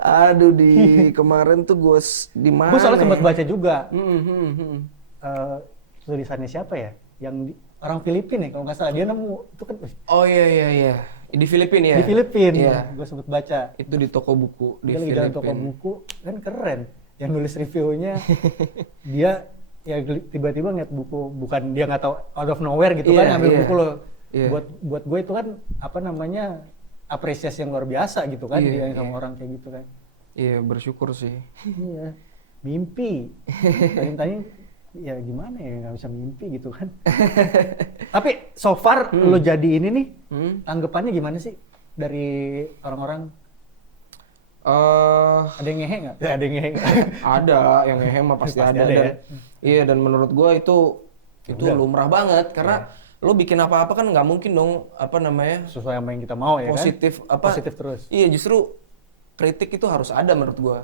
Aduh di kemarin tuh gue di mana? Gue soalnya sempat baca juga Hmm. tulisannya siapa ya? Orang Filipina ya kalau nggak salah dia nemu itu kan Oh iya. Di Filipina ya? di Filipina. Iya. Gue sempat baca. Itu di toko buku di Dia lagi jalan toko Filipina. buku kan keren. Yang nulis reviewnya dia ya tiba-tiba ngeliat buku, bukan dia nggak tahu out of nowhere gitu Iya, kan ngambil iya. buku lo. Iya. Buat gue itu kan apa namanya apresiasi yang luar biasa gitu kan Iya, dia sama iya. orang kayak gitu kan. Iya bersyukur sih. Iya. Mimpi. Tanya-tanya ya gimana ya nggak bisa mimpi gitu kan. Tapi so far lo jadi ini nih tanggapannya gimana sih dari orang-orang? Ada yang ngehe nggak? Ya, ada yang ngehe nggak? Ada yang ngehem mah pasti Pasti ada, ada dan ya. iya, dan menurut gua itu Udah. lumrah banget karena lo bikin apa-apa kan nggak mungkin dong apa namanya Sesuai sama yang kita mau ya positif kan? apa Positif terus. iya, justru kritik itu harus ada menurut gua.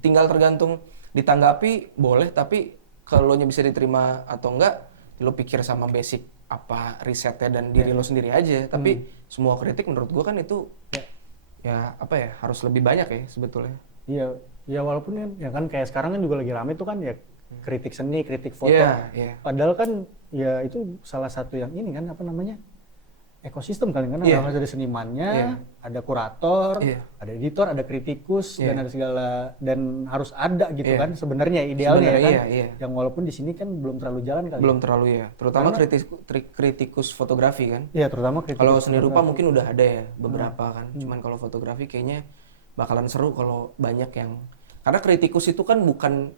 Tinggal tergantung ditanggapi boleh, tapi kalau nya bisa diterima atau enggak lo pikir sama basic apa risetnya dan diri lo sendiri aja. Tapi semua kritik menurut gua kan itu ya apa ya harus lebih banyak ya sebetulnya. Iya, ya walaupun kan kayak sekarang kan juga lagi rame tuh kan ya kritik seni, kritik foto. Iya, iya. Padahal kan ya itu salah satu yang ini kan apa namanya ekosistem kali kan Iya. ada senimannya, Iya. ada kurator, Iya. ada editor, ada kritikus Iya. dan ada segala dan harus ada gitu Iya. kan sebenarnya idealnya ya kan. Sebenarnya iya. Yang walaupun di sini kan belum terlalu jalan kali. Belum terlalu ya, terutama Karena- kritikus fotografi kan. Iya, terutama kritikus. Kalau seni rupa mungkin udah ada ya beberapa kan, cuman kalau fotografi kayaknya bakalan seru kalau banyak yang, karena kritikus itu kan bukan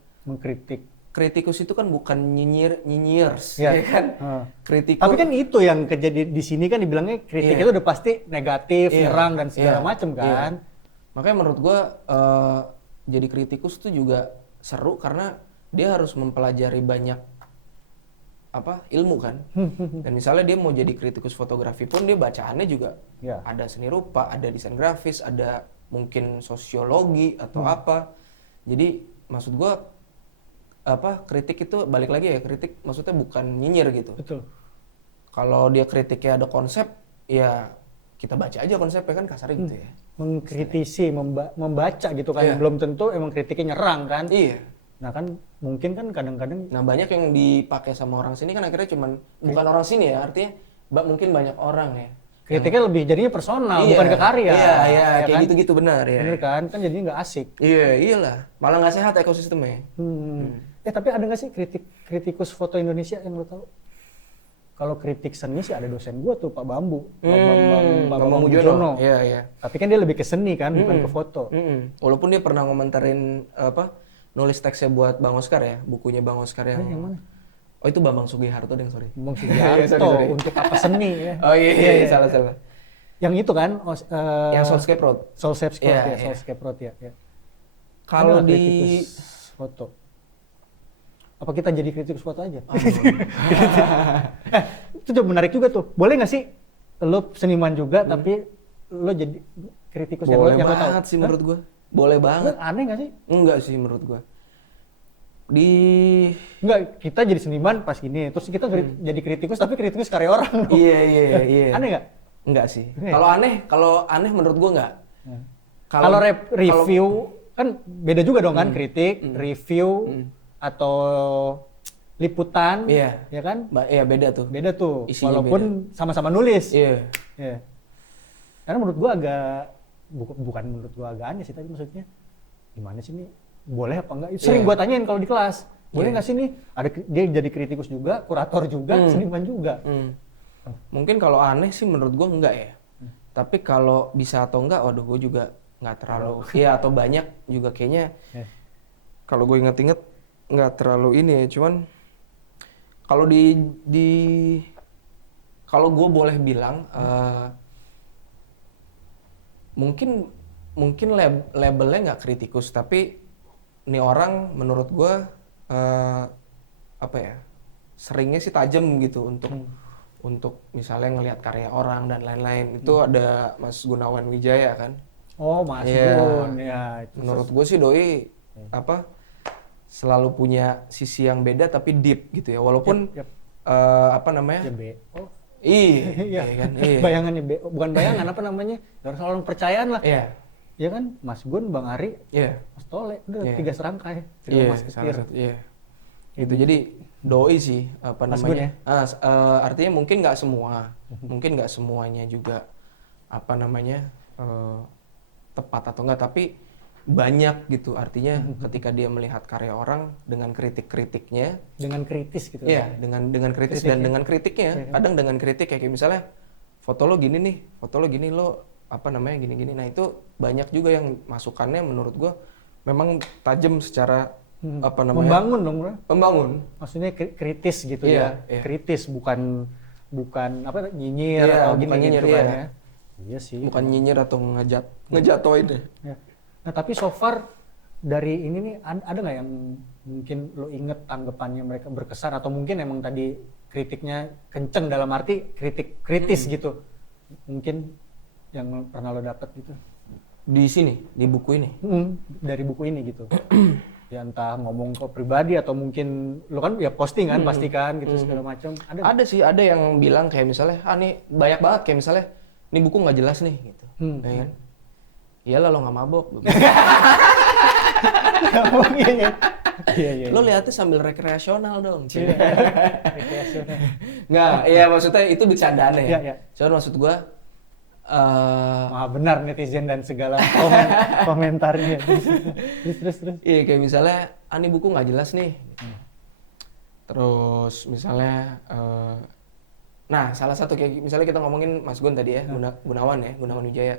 nyinyers, Iya. ya kan? Heeh. Kritikus. Tapi kan itu yang kejadian di sini kan dibilangnya kritik Iya. itu udah pasti negatif, Iya. nyerang dan segala Iya. macam Iya. kan. Makanya menurut gua jadi kritikus tuh juga seru karena dia harus mempelajari banyak apa ilmu kan. Dan misalnya dia mau jadi kritikus fotografi pun dia bacaannya juga Iya. ada seni rupa, ada desain grafis, ada mungkin sosiologi atau apa. Jadi maksud gua apa kritik itu balik lagi ya, kritik maksudnya bukan nyinyir gitu. Betul. Kalau dia kritiknya ada konsep, ya kita baca aja konsepnya kan kasarnya gitu ya. Mengkritisi, membaca gitu kan. Iya. Belum tentu emang kritiknya nyerang kan. Iya. Nah kan mungkin kan kadang-kadang Nah banyak yang dipakai sama orang sini kan akhirnya cuman bukan orang sini ya, artinya mungkin banyak orang ya. kritiknya lebih jadinya personal, Iya, bukan ke karya. Iya, ya kayak kan? gitu-gitu benar ya. Bener kan? Kan jadinya nggak asik. Iya, iyalah. Malah nggak sehat ekosistemnya. Tapi ada nggak sih kritikus foto Indonesia yang lo tahu? Kalau kritik seni sih ada dosen gua tuh Pak Bambu, Pak Bambang Mujono. Iya, iya. Tapi kan dia lebih ke seni kan, bukan ke foto. Walaupun dia pernah ngomentarin apa nulis teksnya buat Bang Oscar ya, bukunya Bang Oscar yang mana? Oh itu Bambang Sugiharto deh, sorry. Bang Iya, Sugiharto sorry. untuk apa seni ya? Oh iya, salah. Yang itu kan, Yang Soulscape Road. Soulscape Road Iya, ya, iya. Soulscape Road ya. Kalau Ada di kritikus foto. Apa kita jadi kritikus foto aja? Itu juga menarik juga tuh. Boleh nggak sih lo seniman juga tapi lo jadi kritikus boleh yang lo tahu? banget sih menurut gua. Boleh banget. Aneh nggak sih? Enggak sih menurut gua. Enggak, kita jadi seniman pas gini, terus kita jadi kritikus tapi kritikus karya orang. Iya. Aneh nggak? Enggak sih. Iya. Kalau aneh menurut gua enggak. Kalau review kan beda juga dong kan, kritik, review atau liputan, Iya. ya kan? Iya beda tuh. Beda tuh, Isinya walaupun sama-sama nulis. Iya. Iya. Karena menurut gua agak bukan menurut gua agak aneh sih, tapi maksudnya gimana sih nih? Boleh apa enggak? Sering Iya. gua tanyain kalau di kelas. Boleh Iya. nggak sih nih? Dia jadi kritikus juga, kurator juga, seniman juga. Mungkin kalau aneh sih menurut gua enggak ya. Tapi kalau bisa atau enggak, waduh gua juga nggak terlalu. Iya atau banyak juga kayaknya. Kalau gue inget-inget nggak terlalu ini ya. Cuman kalau kalau gue boleh bilang, mungkin mungkin labelnya nggak kritikus, tapi ini orang menurut gue apa ya, seringnya sih tajam gitu untuk misalnya ngelihat karya orang dan lain-lain. Itu ada Mas Gunawan Wijaya kan. Oh, Mas Iya. Gun, ya. Itu Menurut gue sih doi apa selalu punya sisi yang beda tapi deep gitu ya, walaupun Yap. apa namanya, Ya, Oh, iya iya. kan, iya. Bayangannya bukan bayangan apa namanya? Harus orang percayaan lah. Iya, Ya kan, Mas Gun, Bang Ari, iya, Mas Tole, udah Iya. 3 serangkai. iya, Mas salah Ketir. satu, iya. Gitu, jadi doi sih apa Mas namanya, Gun ya? artinya mungkin nggak semua, mungkin nggak semuanya juga apa namanya tepat atau enggak, tapi banyak gitu, artinya ketika dia melihat karya orang dengan kritik-kritiknya. Dengan kritis gitu. Iya, dengan kritis dan dengan kritiknya. Kadang dengan kritik kayak misalnya foto lo gini nih, foto lo gini, lo apa namanya gini-gini. Nah, itu banyak juga yang masukannya menurut gua memang tajam secara apa namanya? Membangun dong, Bro. Membangun. Maksudnya kritis gitu Iya, ya. iya. Kritis bukan apa nyinyir Iya, atau gini bukan nyinyir, gitu kan iya. ya. Iya sih. Bukan nyinyir atau ngejatoin deh. Ya. Nah, tapi so far dari ini nih ada nggak yang mungkin lo inget tanggapannya mereka berkesan, atau mungkin emang tadi kritiknya kenceng dalam arti kritik kritis gitu, mungkin yang pernah lo dapet gitu Di sini, di buku ini. dari buku ini gitu. Ya entah ngomong ke pribadi atau mungkin lo kan ya posting kan pasti kan gitu segala macam. Ada nggak? Ada sih, ada yang bilang kayak misalnya, nih banyak banget kayak misalnya, ini buku nggak jelas nih gitu. Ya kan? Iyalah lo nggak mabok. Iya, iya, iya. Lo lihatnya sambil rekreasional dong. Iya, rekreasional. Nggak, iya maksudnya itu bercandaan ya. Iya, iya. Cuman maksud gua, Wah, benar netizen dan segala komentarnya. Terus. iya kayak misalnya, ini buku nggak jelas nih. Terus misalnya, nah salah satu kayak misalnya kita ngomongin Mas Gun tadi ya, Gunawan Wijaya.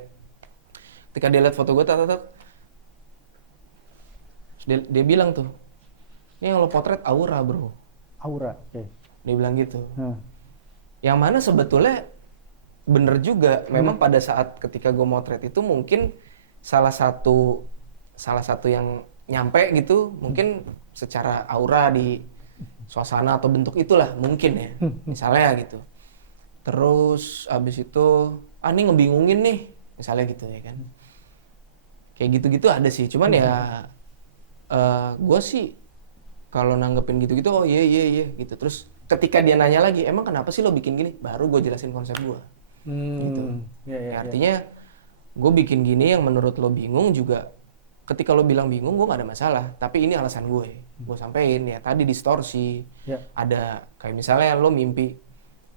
Ketika dia lihat foto gue, dia bilang tuh, ini yang lo potret aura bro. Aura, oke. Dia bilang gitu. Yang mana sebetulnya bener juga. Memang pada saat ketika gue motret itu mungkin salah satu yang nyampe gitu, mungkin secara aura di suasana atau bentuk itulah mungkin ya, misalnya gitu. Terus abis itu, ini ngebingungin nih, misalnya gitu ya kan. Kayak gitu-gitu ada sih, cuman ya gue sih kalau nanggepin gitu-gitu, oh iya gitu. Terus ketika dia nanya lagi, emang kenapa sih lo bikin gini? Baru gue jelasin konsep gue. Gitu. Ya, Artinya gue bikin gini yang menurut lo bingung juga. Ketika lo bilang bingung, gue gak ada masalah. Tapi ini alasan gue sampein ya. Tadi distorsi, ada kayak misalnya lo mimpi.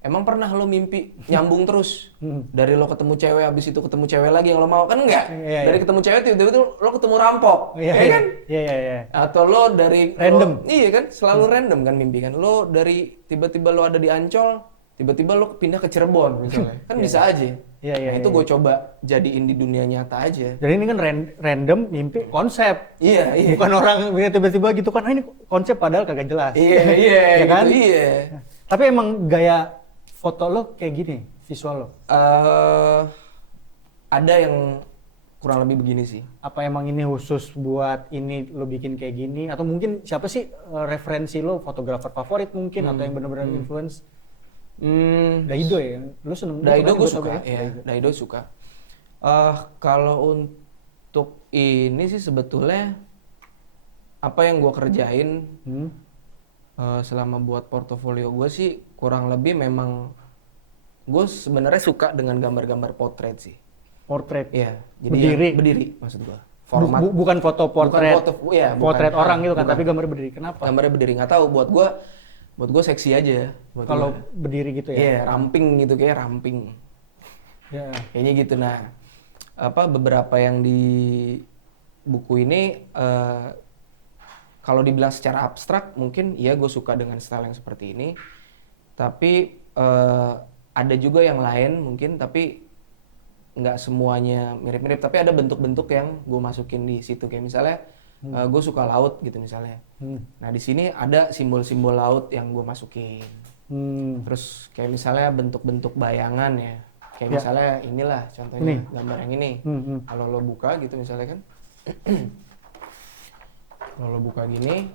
Emang pernah lo mimpi nyambung terus? Dari lo ketemu cewek, abis itu ketemu cewek lagi yang lo mau? Kan enggak? Iya, Dari ketemu cewek tiba-tiba lo ketemu rampok. Iya, ya kan? Iya. Atau lo dari... Random. Iya kan? Selalu random kan mimpi kan? Lo dari tiba-tiba lo ada di Ancol, tiba-tiba lo pindah ke Cirebon misalnya. Kan bisa aja. Iya, Nah itu gue coba jadiin di dunia nyata aja. Jadi ini kan random mimpi konsep. Iya. Bukan orang tiba-tiba gitu kan, ini konsep padahal kagak jelas. Iya, Ya kan? gitu, iya. Tapi emang gaya foto lo kayak gini, visual lo? Ada yang kurang lebih begini sih. Apa emang ini khusus buat ini lo bikin kayak gini? Atau mungkin siapa sih referensi lo, fotografer favorit mungkin, atau yang benar-benar influence? Daido ya? Lo seneng? Daido gue foto suka, ya? ya. Daido suka. Kalau untuk ini sih sebetulnya apa yang gue kerjain selama buat portofolio gue sih kurang lebih memang gue sebenarnya suka dengan gambar-gambar potret sih. Portrait? Iya. Jadi berdiri maksud gue. Format. Bukan foto portrait. Bukan foto, ya, Potret bukan. orang gitu kan, Bukan. tapi gambar berdiri. Kenapa? Gambarnya berdiri, nggak tahu buat gue seksi aja. Kalau berdiri gitu ya? Iya, ramping gitu, kayak ramping. Ya. Kayaknya gitu. Nah, beberapa yang di buku ini kalau dibilang secara abstrak mungkin ya gue suka dengan style yang seperti ini. Tapi ada juga yang lain mungkin, tapi nggak semuanya mirip-mirip. Tapi ada bentuk-bentuk yang gue masukin di situ. Kayak misalnya gue suka laut gitu misalnya. Nah di sini ada simbol-simbol laut yang gue masukin. Terus kayak misalnya bentuk-bentuk bayangan ya. Kayak Ya. misalnya inilah contohnya Ini. gambar yang ini. Kalau lo buka gitu misalnya kan. Kalau lo buka gini,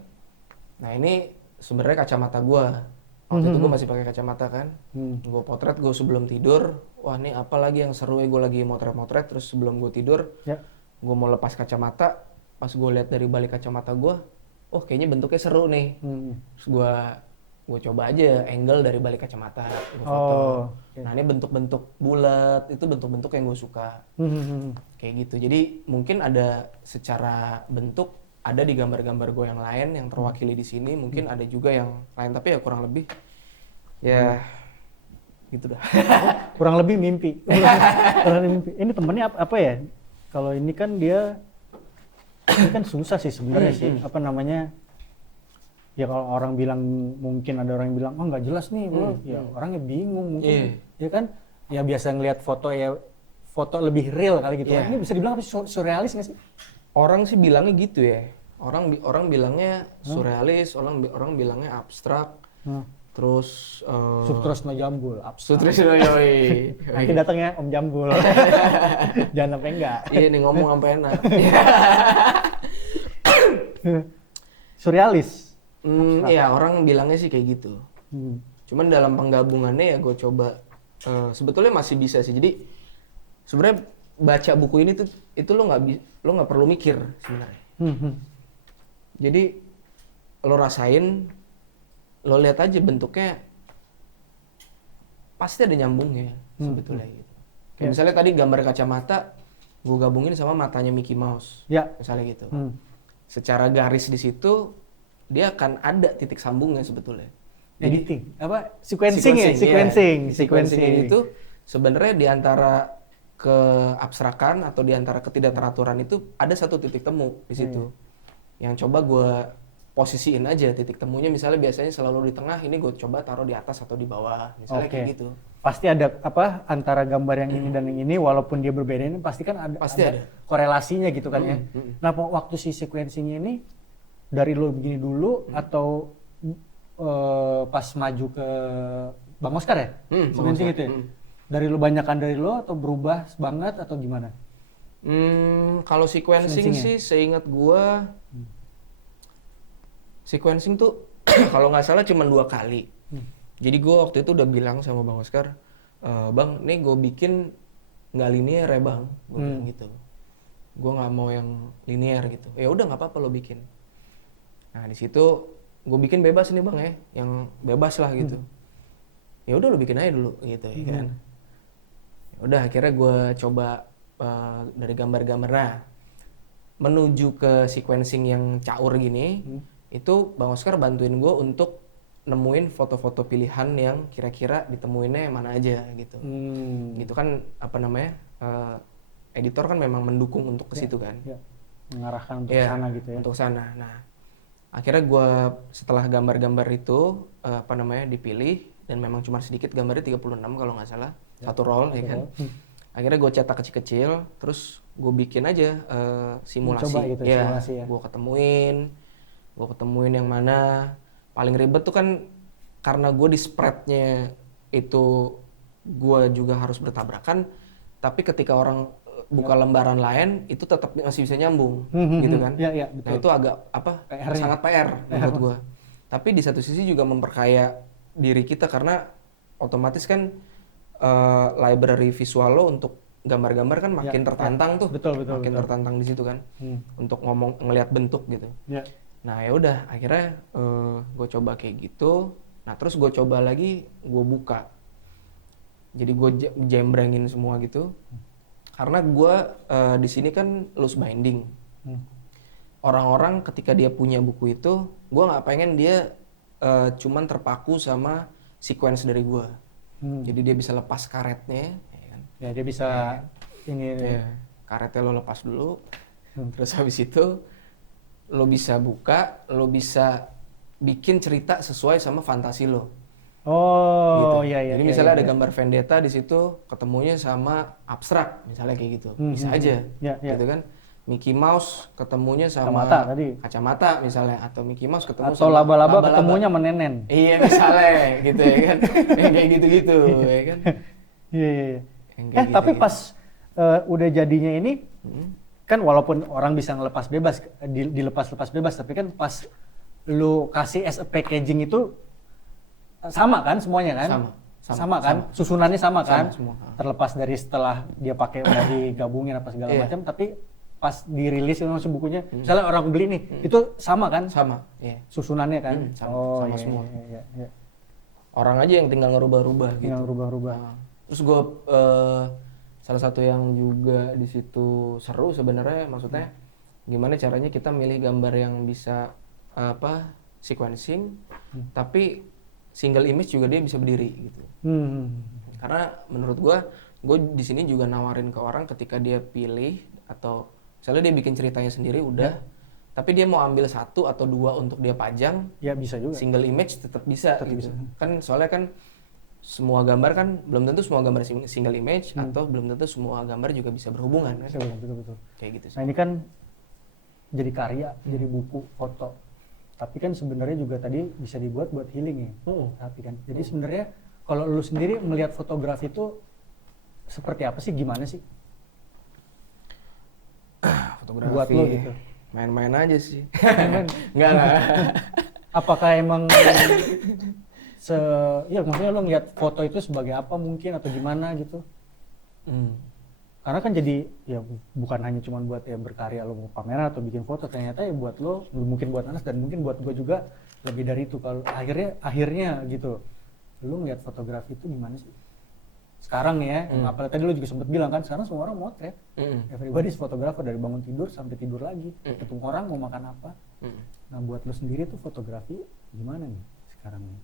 nah ini sebenarnya kacamata gua. Waktu itu gua masih pakai kacamata kan. Gua potret gua sebelum tidur. Wah ini apa lagi yang seru ya, gua lagi motret-motret terus sebelum gua tidur, Ya. gua mau lepas kacamata. Pas gua lihat dari balik kacamata gua, oh kayaknya bentuknya seru nih. Terus gua coba aja angle dari balik kacamata, gua foto. Oh, oke. Nah ini bentuk-bentuk bulat, itu bentuk-bentuk yang gue suka. Kayak gitu. Jadi mungkin ada secara bentuk, ada di gambar-gambar gue yang lain yang terwakili di sini. Mungkin ada juga yang lain, tapi ya kurang lebih ya gitu dah. Kurang lebih mimpi. Kurang lebih mimpi. Ini temennya apa ya? Kalau ini kan dia, ini kan susah sih sebenarnya sih. Apa namanya? Ya kalau orang bilang, mungkin ada orang yang bilang, oh nggak jelas nih, bro. Ya orangnya bingung mungkin. Ya kan? Ya biasa ngelihat foto ya, foto lebih real kali gitu. Ini bisa dibilang apa sih, surrealis nggak sih? Orang sih bilangnya gitu ya. Orang bilangnya surrealis, orang bilangnya abstrak. Terus Sutresna Jambul, abstrak. Sutresna yoi. Nanti datangnya Om Jambul. Jangan sampai enggak. Iya nih ngomong sampai enak. Surrealis. Iya orang bilangnya sih kayak gitu. Cuman dalam penggabungannya ya gue coba sebetulnya masih bisa sih. Jadi sebenarnya baca buku ini tuh itu lo nggak perlu mikir sebenarnya. Jadi lo rasain, lo lihat aja bentuknya pasti ada nyambungnya sebetulnya gitu. Kayak misalnya tadi gambar kacamata gue gabungin sama matanya Mickey Mouse. Ya. Misalnya gitu. Secara garis di situ dia akan ada titik sambungnya sebetulnya. Editing, apa? Sequencing. Sequencing itu sebenarnya di antara keabstrakan atau di antara ketidakteraturan itu ada satu titik temu di situ. Yang coba gue posisiin aja titik temunya, misalnya biasanya selalu di tengah, ini gue coba taruh di atas atau di bawah, misalnya kayak gitu. Pasti ada apa antara gambar yang ini dan yang ini, walaupun dia berbeda ini pasti kan ada korelasinya gitu kan ya. Nah waktu si sequencingnya ini dari lo begini dulu atau pas maju ke Bang Oscar ya? Sequencing itu ya? Dari lo banyakan dari lo atau berubah banget atau gimana? Kalau sequencing sih seingat gua sequencing tuh kalau nggak salah cuma 2 kali. Jadi gua waktu itu udah bilang sama Bang Oscar, Bang, nih gue bikin nggak linear ya Bang, gue bilang gitu. Gue nggak mau yang linear gitu. Ya udah nggak apa-apa lo bikin. Nah di situ gue bikin bebas nih Bang ya, yang bebas lah gitu. Ya udah lo bikin aja dulu gitu ya kan. Ya udah akhirnya gue coba dari gambar-gambar. Nah menuju ke sequencing yang caur gini, itu Bang Oscar bantuin gue untuk nemuin foto-foto pilihan yang kira-kira ditemuinnya mana aja gitu. Gitu kan apa namanya, editor kan memang mendukung untuk ke situ kan. Mengarahkan untuk sana gitu ya. Untuk sana. Nah akhirnya gue setelah gambar-gambar itu apa namanya dipilih, dan memang cuma sedikit, gambarnya 36 kalau nggak salah, satu roll ya kan. Akhirnya gue cetak kecil-kecil, terus gue bikin aja simulasi. Coba gitu, simulasi ya. Gue ketemuin yang mana. Paling ribet tuh kan karena gue di spreadnya itu gue juga harus bertabrakan, tapi ketika orang buka lembaran lain itu tetap masih bisa nyambung gitu kan. Betul. Nah itu agak apa sangat PR menurut gue. Tapi di satu sisi juga memperkaya diri kita karena otomatis kan library visual lo untuk gambar-gambar kan makin tertantang tuh. Makin tertantang di situ kan. Untuk ngelihat bentuk gitu. Nah ya udah akhirnya gue coba kayak gitu. Nah terus gue coba lagi, gue buka. Jadi gue jembrengin semua gitu. Karena gue di sini kan loose binding. Orang-orang ketika dia punya buku itu, gue nggak pengen dia cuman terpaku sama sequence dari gue. Jadi dia bisa lepas karetnya, ya kan? Ya dia bisa karetnya lo lepas dulu. Terus habis itu lo bisa buka, lo bisa bikin cerita sesuai sama fantasi lo. Oh gitu. iya. Jadi misalnya ada gambar Vendetta di situ, ketemunya sama abstrak, misalnya kayak gitu, bisa aja, gitu kan. Mickey Mouse ketemunya sama kacamata misalnya, atau Mickey Mouse ketemu atau sama laba-laba ketemunya menenen. Iya misalnya, gitu ya kan, kayak gitu-gitu, ya kan. Iya. Yang kayak Tapi gitu. pas udah jadinya ini, kan walaupun orang bisa ngelepas bebas, dilepas-lepas bebas, tapi kan pas lu kasih as a packaging itu sama kan semuanya kan? Sama kan? Susunannya sama kan? Semua. Terlepas dari setelah dia pakai udah digabungin apa segala Iya. macam, tapi pas dirilis itu langsung bukunya, misalnya orang beli nih, itu sama kan? Sama, iya. Susunannya kan? Sama iya, semua. Iya. Orang aja yang tinggal ngerubah-rubah gitu. Tinggal rubah-rubah. Nah, terus gue salah satu yang juga di situ seru sebenarnya, maksudnya gimana caranya kita milih gambar yang bisa sequencing, tapi single image juga dia bisa berdiri gitu. Karena menurut gue di sini juga nawarin ke orang ketika dia pilih atau misalnya dia bikin ceritanya sendiri udah, tapi dia mau ambil 1 atau 2 untuk dia pajang, Ya bisa juga. single image tetap bisa gitu. Kan soalnya kan semua gambar kan belum tentu semua gambar single image atau belum tentu semua gambar juga bisa berhubungan kan. Betul. Kayak gitu sih. Nah ini kan jadi karya, jadi buku, foto. Tapi kan sebenarnya juga tadi bisa dibuat buat healing ya. Tapi kan, jadi sebenarnya kalau lu sendiri melihat fotografi itu seperti apa sih, gimana sih? Fotografi Buat lo gitu. main-main aja sih. Main-main. Enggak. Apakah emang ya maksudnya lo ngeliat foto itu sebagai apa mungkin atau gimana gitu? Karena kan jadi ya bukan hanya cuma buat ya berkarya lo mau pameran atau bikin foto, ternyata ya buat lo mungkin buat Anas dan mungkin buat gue juga lebih dari itu. Kalau akhirnya gitu, lo ngeliat fotografi itu gimana sih? Sekarang nih ya, apalagi tadi lo juga sempat bilang kan, sekarang semua orang motret. Everybody is photographer dari bangun tidur sampai tidur lagi. Ketemu orang mau makan apa. Nah buat lo sendiri tuh fotografi gimana nih sekarang nih?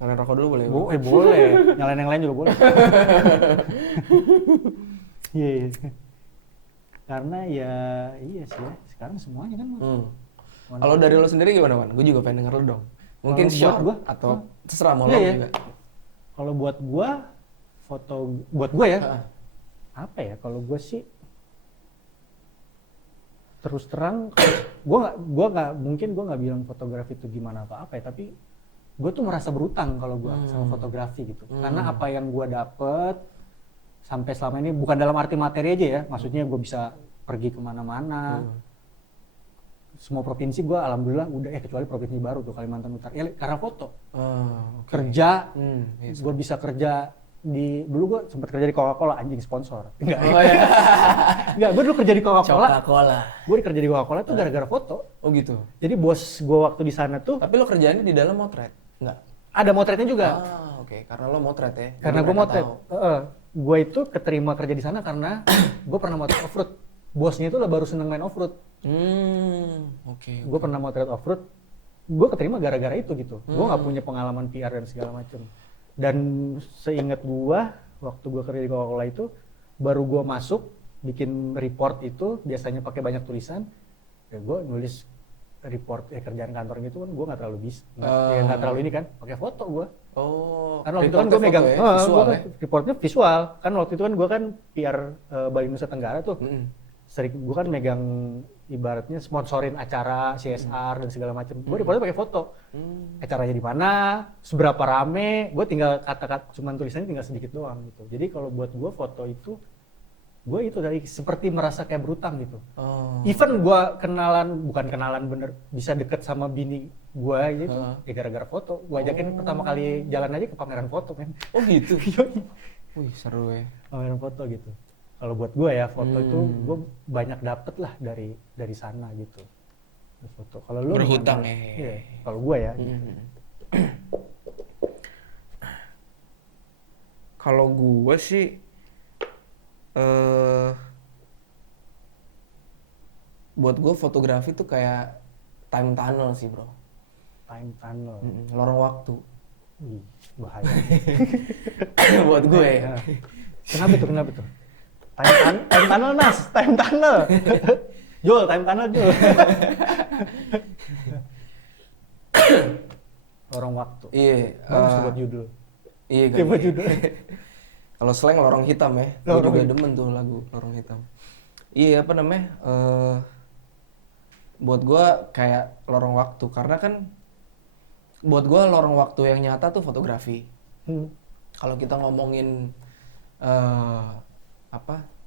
Nyalain rokok dulu boleh? Boleh. Nyalain yang lain juga boleh. Iya. Karena ya iya sih ya. Sekarang semuanya kan. Kalau dari lo sendiri gimana, Wan? Gue juga pengen denger lo dong. Mungkin Kalau buat short gua, atau terserah mau Iya, long iya. juga. Kalau buat gua foto buat gua ya. Apa ya kalau gua sih terus terang gua nggak bilang fotografi itu gimana apa ya, tapi gue tuh merasa berutang kalau gue sama fotografi gitu. Karena apa yang gue dapet sampai selama ini bukan dalam arti materi aja ya, maksudnya gue bisa pergi kemana-mana. Semua provinsi gue alhamdulillah udah, kecuali provinsi baru tuh Kalimantan Utara, ya karena foto. Kerja, gue bisa kerja dulu gue sempat kerja di Coca-Cola, anjing sponsor. Enggak, gue dulu kerja di Coca-Cola. Gue kerja di Coca-Cola tuh gara-gara foto. Oh gitu. Jadi bos gue waktu di sana tuh Tapi lo kerjaannya di dalam motret? Enggak. ada motretnya juga. Oke. Karena lo motret ya. Karena gue motret. Gue itu keterima kerja di sana karena gue pernah motret off-road. Bosnya itu lah baru seneng main off-road. Oke. Gue pernah motret off-road. Gue keterima gara-gara itu gitu. Gue nggak punya pengalaman PR dan segala macam. Dan seingat gue, waktu gue kerja di Coca-Cola itu, baru gue masuk bikin report itu biasanya pakai banyak tulisan. Ya gue nulis report kerjaan kantor gitu kan gue nggak terlalu bisa, nggak terlalu ini kan, pakai foto gue. Kan Waktu itu kan gue megang visual ya? reportnya visual kan, waktu itu kan gue kan PR Bali Nusa Tenggara tuh. Sering gue kan megang ibaratnya sponsorin acara CSR dan segala macam. Gue reportnya pakai foto. Acaranya di mana, seberapa rame, gue tinggal kata-kata, cuman tulisannya tinggal sedikit doang gitu. Jadi kalau buat gue foto itu, gue itu dari seperti merasa kayak berutang gitu. Even gue bukan kenalan bener, bisa deket sama bini gue gitu, ya gara-gara foto. Gue ajakin pertama kali jalan aja ke pameran foto kan. Oh gitu? Wih seru ya. Pameran foto gitu. Kalau buat gue ya foto itu gue banyak dapet lah dari sana gitu. Foto. Kalau lu berhutang gimana? ya. Iya, kalau gue ya. Gitu. Kalau gue sih buat gue fotografi tuh kayak time tunnel sih bro. Time tunnel. Lorong waktu. Wih, bahaya. Buat gue ya. Kenapa tuh? Time tunnel Nas, time tunnel. Jul, time tunnel Jul. Lorong waktu. Iya. Bagus tuh buat judul. Iya kan. Buat judul. Kalau slang lorong hitam ya. Gue juga demen tuh lagu lorong hitam. Iya apa namanya? Buat gue kayak lorong waktu karena kan buat gue lorong waktu yang nyata tuh fotografi. Kalau kita ngomongin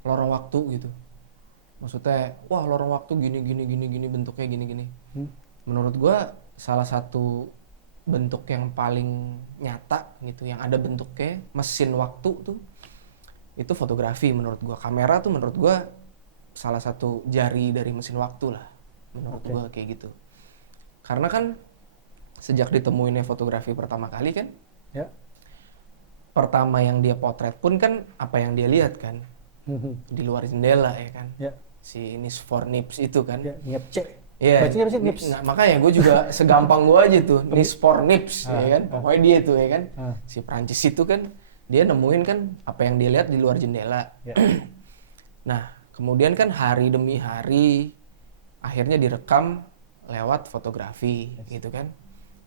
lorong waktu gitu. Maksudnya, wah lorong waktu gini bentuknya gini. Menurut gua salah satu bentuk yang paling nyata gitu, yang ada bentuknya mesin waktu tuh, itu fotografi menurut gua. Kamera tuh menurut gua salah satu jari dari mesin waktu lah, menurut gua kayak gitu. Karena kan sejak ditemuinnya fotografi pertama kali kan, Ya. pertama yang dia potret pun kan apa yang dia lihat kan, di luar jendela ya kan. Ya. Si Niels Fornips itu kan. Ya, Niepce. Iya. Bacanya apa sih? Nips. Nah, makanya gue juga segampang gue aja tuh, Niels Fornips ya kan. Pokoknya dia tuh ya kan. Si Prancis itu kan dia nemuin kan apa yang dia lihat di luar jendela. Ya. Nah, kemudian kan hari demi hari akhirnya direkam lewat fotografi gitu kan.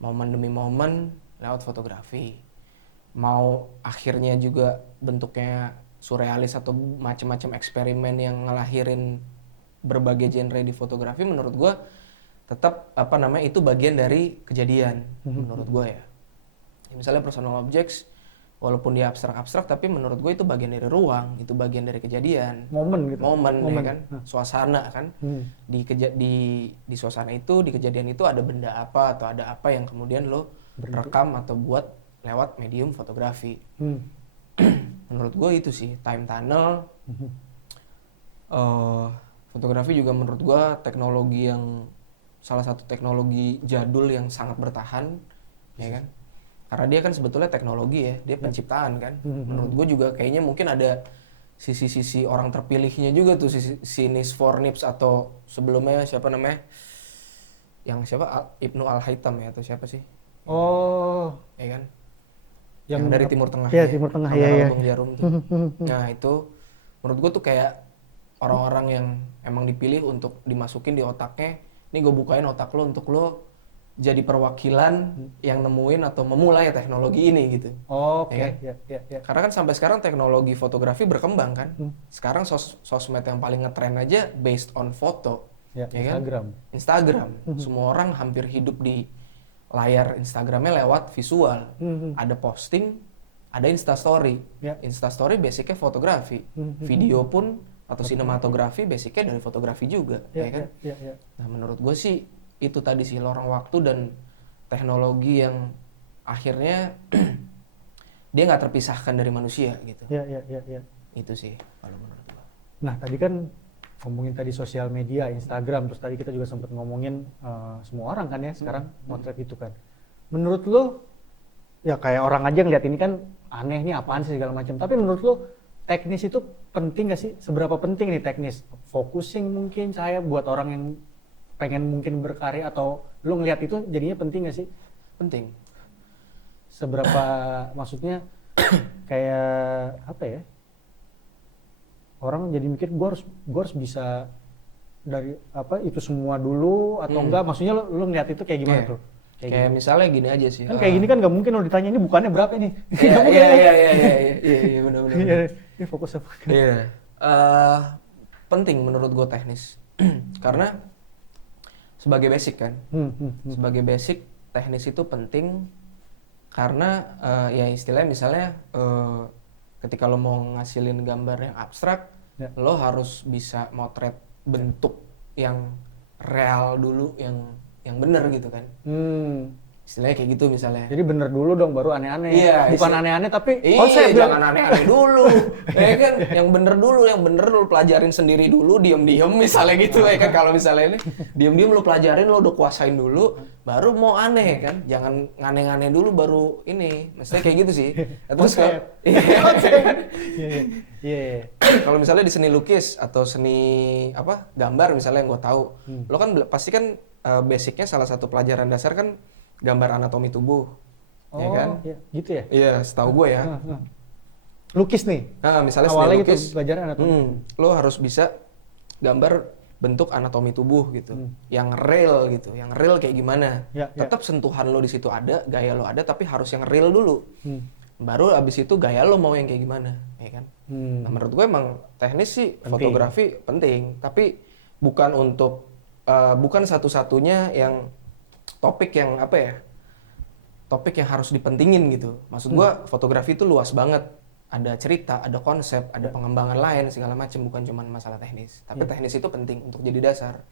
Momen demi momen lewat fotografi. Mau akhirnya juga bentuknya surrealis atau macam-macam eksperimen yang ngelahirin berbagai genre di fotografi, menurut gue tetap itu bagian dari kejadian menurut gue ya. Misalnya personal objects walaupun dia abstrak tapi menurut gue itu bagian dari ruang, itu bagian dari kejadian, momen gitu. momen. Ya kan, suasana kan. Di suasana itu, di kejadian itu ada benda apa atau ada apa yang kemudian lo rekam atau buat lewat medium fotografi. Menurut gue itu sih time tunnel. Fotografi juga menurut gue teknologi yang salah satu teknologi jadul yang sangat bertahan, ya kan? Karena dia kan sebetulnya teknologi ya, dia penciptaan kan. Menurut gue juga kayaknya mungkin ada sisi-sisi orang terpilihnya juga tuh, si Niels Fornips atau sebelumnya siapa namanya? Yang siapa? Ibnu Al-Haytham ya atau siapa sih? Oh, ya kan? yang dari Timur Tengah. Iya, Timur Tengah. Iya. Lubang Jarum tuh. Nah, itu menurut gue tuh kayak orang-orang yang emang dipilih untuk dimasukin di otaknya. Ini gue bukain otak lo untuk lo jadi perwakilan yang nemuin atau memulai teknologi ini gitu. Oke. Ya. Ya. Karena kan sampai sekarang teknologi fotografi berkembang kan. Sekarang sosmed yang paling ngetren aja based on foto. Ya, kan? Instagram. Semua orang hampir hidup di layar Instagramnya lewat visual. Ada posting, ada Instastory. Instastory basicnya fotografi. Video pun atau sinematografi basicnya dari fotografi juga. Ya kan? Nah, menurut gue sih itu tadi sih lorong waktu dan teknologi yang akhirnya dia nggak terpisahkan dari manusia gitu. Ya. Itu sih kalau menurut gue. Nah, tadi kan ngomongin tadi sosial media, Instagram, terus tadi kita juga sempat ngomongin semua orang kan ya sekarang motret itu kan. Menurut lo, ya kayak orang aja ngeliat ini kan aneh nih apaan sih segala macam. Tapi menurut lo teknis itu penting gak sih? Seberapa penting nih teknis? Focusing mungkin saya buat orang yang pengen mungkin berkarya atau lo ngeliat itu jadinya penting gak sih? Penting. Seberapa maksudnya kayak apa ya? Orang jadi mikir gue harus bisa dari apa itu semua dulu atau enggak, maksudnya lo ngeliat itu kayak gimana tuh? Kayak misalnya gini aja sih. Kan kayak gini kan nggak mungkin lo ditanya ini bukannya berapa nih? Iya benar-benar. Ini fokus apa? Iya. Penting menurut gue teknis. Karena sebagai basic kan. Sebagai basic teknis itu penting karena ya istilahnya misalnya ketika lo mau ngasilin gambar yang abstrak, lo harus bisa motret bentuk yang real dulu, yang benar gitu kan. Istilahnya kayak gitu misalnya. Jadi bener dulu dong baru aneh-aneh. Iya, bukan aneh-aneh tapi konsep. Jangan aneh-aneh dulu. Ya kan, yang bener dulu, yang bener lo pelajarin sendiri dulu, diem-diem misalnya gitu ya kan. Kalau misalnya ini diem-diem lo pelajarin, lo udah kuasain dulu, baru mau aneh kan. Jangan aneh-aneh dulu baru ini. Maksudnya kayak gitu sih. Terus Iya. Kalau misalnya di seni lukis atau seni gambar misalnya yang gue tahu, lo kan pasti kan basicnya salah satu pelajaran dasar kan gambar anatomi tubuh, ya kan? Iya, gitu ya? Iya, setahu gue ya. Lukis nih. Nah, misalnya awalnya seni lukis, gitu pelajaran anatomi. Lo harus bisa gambar bentuk anatomi tubuh gitu, yang real gitu, yang real kayak gimana. Tetap sentuhan lo di situ ada, gaya lo ada, tapi harus yang real dulu. Baru abis itu gaya lo mau yang kayak gimana, ya kan? Nah, menurut gue emang teknis sih fotografi penting, tapi bukan untuk bukan satu-satunya yang topik yang topik yang harus dipentingin gitu. Maksud gua fotografi itu luas banget. ada cerita, ada konsep, ada pengembangan lain segala macam, bukan cuma masalah teknis. Tapi teknis itu penting untuk jadi dasar.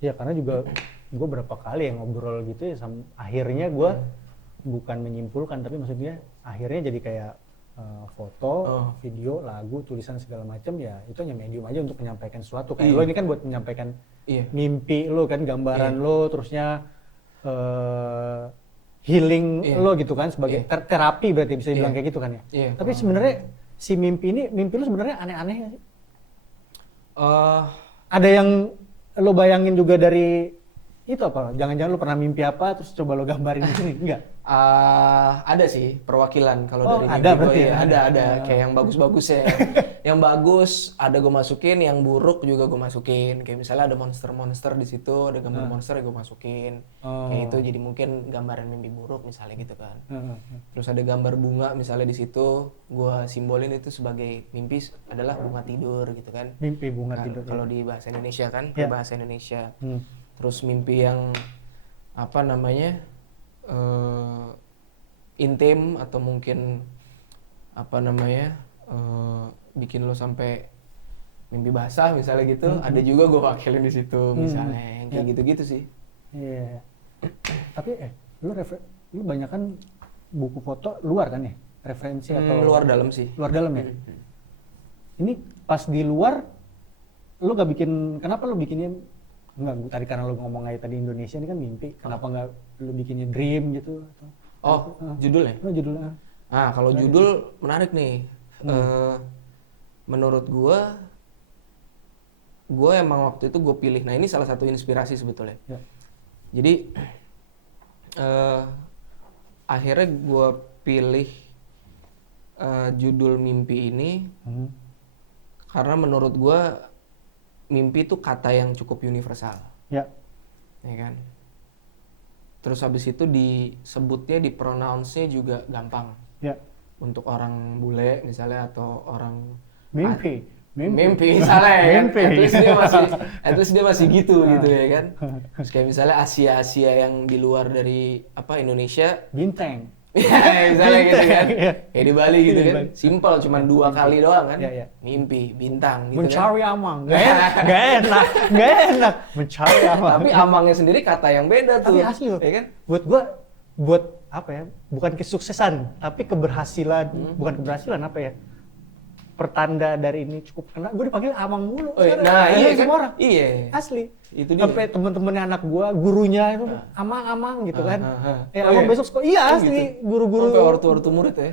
Iya, karena juga gue berapa kali yang ngobrol gitu ya, akhirnya gue bukan menyimpulkan, tapi maksudnya akhirnya jadi kayak foto, video, lagu, tulisan segala macam, ya itu hanya medium aja untuk menyampaikan sesuatu. Kayak lo ini kan buat menyampaikan mimpi lo kan, gambaran lo, terusnya healing lo gitu kan, sebagai terapi berarti bisa dibilang kayak gitu kan ya. Tapi sebenarnya si mimpi lo sebenarnya aneh-aneh nggak sih? Ada yang lo bayangin juga dari itu apa? Jangan-jangan lo pernah mimpi apa terus coba lo gambarin di sini? Enggak? Ada sih perwakilan kalau dari ada mimpi berarti gue, ya? ada kayak yang bagus-bagus ya. Yang bagus ada gue masukin, yang buruk juga gue masukin. Kayak misalnya ada monster-monster di situ, ada gambar monster yang gue masukin. Kayak itu jadi mungkin gambaran mimpi buruk misalnya gitu kan. Terus ada gambar bunga misalnya di situ, gue simbolin itu sebagai mimpi adalah bunga tidur gitu kan. Mimpi bunga tidur. Kalau di bahasa Indonesia kan, bahasa Indonesia. Terus mimpi yang apa namanya intim atau mungkin apa namanya bikin lo sampai mimpi basah misalnya gitu, ada juga gue wakilin di situ misalnya yang kayak gitu-gitu sih. Iya. Tapi lu banyak kan buku foto luar kan ya, referensi atau luar dalam sih. Luar dalam ya. Ini pas di luar lu gak bikin, kenapa lu bikinnya enggak, tadi karena lu ngomong aja tadi Indonesia ini kan mimpi, kenapa nggak lu bikinnya dream gitu atau judulnya? Judulnya. Kalau judul menarik nih. Menurut gue emang waktu itu gue pilih. Nah ini salah satu inspirasi sebetulnya. Jadi akhirnya gue pilih judul mimpi ini karena menurut gue mimpi itu kata yang cukup universal. Ya kan? Terus habis itu disebutnya, dipronounce-nya juga gampang. Untuk orang bule misalnya atau orang mimpi misalnya ya kan. At least dia masih gitu gitu ya kan. Terus kayak misalnya Asia yang di luar dari Indonesia, bintang. Misalnya gitu kan. Kayak di Bali gitu kan. Simpel, cuma 2 kali doang kan. Mimpi, bintang gitu. Mencari amang. Gak enak. Mencari amang. Tapi amangnya sendiri kata yang beda tuh. Tapi asli loh. Ya kan? Buat gua, bukan kesuksesan, tapi keberhasilan. Bukan keberhasilan pertanda dari ini cukup kena. Gue dipanggil amang mulu. Iya kan? Semua orang. Iya. Asli. Itu dia. Sampai temen-temennya anak gua, gurunya itu amang gitu kan. Amang besok sekolah. Iya asli. Gitu. Guru-guru. Sampai ortu-ortu murid ya.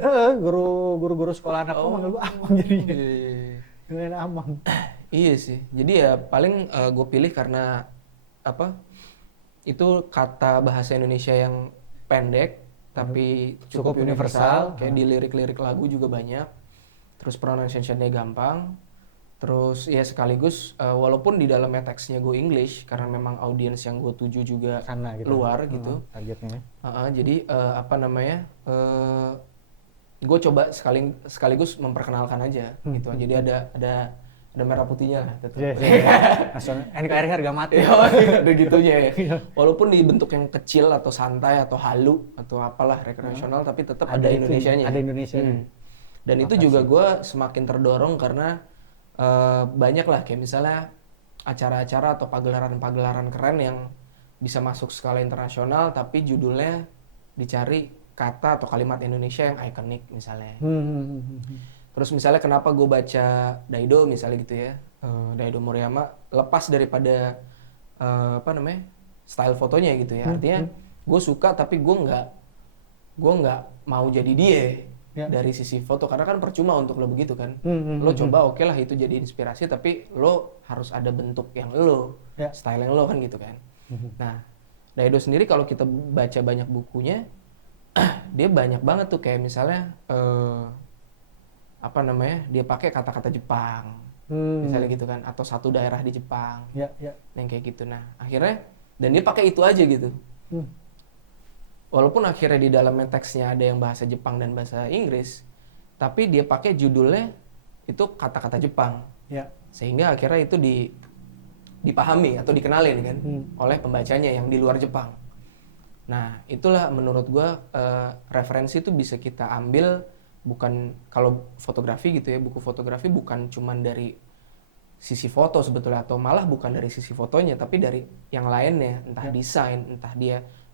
Guru-guru sekolah anak gua manggil gua amang jadinya. Dengan amang. Iya sih. Jadi ya paling gue pilih karena itu kata bahasa Indonesia yang pendek tapi cukup universal. Kayak di lirik-lirik lagu juga banyak. Terus pronunciation-nya gampang. Terus ya sekaligus walaupun di dalamnya teksnya gue English karena memang audiens yang gue tuju juga karena gitu. Luar gitu. Targetnya. Jadi gue coba sekaligus memperkenalkan aja gitu. Jadi ada merah putihnya lah tetap. NKRI harga mati. Ada gitunya ya. Walaupun di bentuk yang kecil atau santai atau halu atau apalah rekreasional tapi tetap ada Indonesianya. Ada Indonesia. Dan itu juga gue semakin terdorong karena banyak lah kayak misalnya acara-acara atau pagelaran-pagelaran keren yang bisa masuk skala internasional tapi judulnya dicari kata atau kalimat Indonesia yang ikonik misalnya. Terus misalnya kenapa gue baca Daido misalnya gitu ya, Daido Moriyama lepas daripada style fotonya gitu ya. Artinya gue suka tapi gue nggak mau jadi dia. Dari sisi foto karena kan percuma untuk lo begitu kan. Lo coba oke lah itu jadi inspirasi tapi lo harus ada bentuk yang lo, style yang lo kan gitu kan. Nah, Daido sendiri kalau kita baca banyak bukunya dia banyak banget tuh kayak misalnya dia pakai kata-kata Jepang. Misalnya gitu kan atau satu daerah di Jepang. Yang kayak gitu. Nah, akhirnya dan dia pakai itu aja gitu. Walaupun akhirnya di dalamnya teksnya ada yang bahasa Jepang dan bahasa Inggris, tapi dia pakai judulnya itu kata-kata Jepang. Sehingga akhirnya itu dipahami atau dikenalin kan oleh pembacanya yang di luar Jepang. Nah, itulah menurut gua referensi itu bisa kita ambil bukan kalau fotografi gitu ya, buku fotografi bukan cuman dari sisi foto sebetulnya, atau malah bukan dari sisi fotonya, tapi dari yang lainnya, entah desain,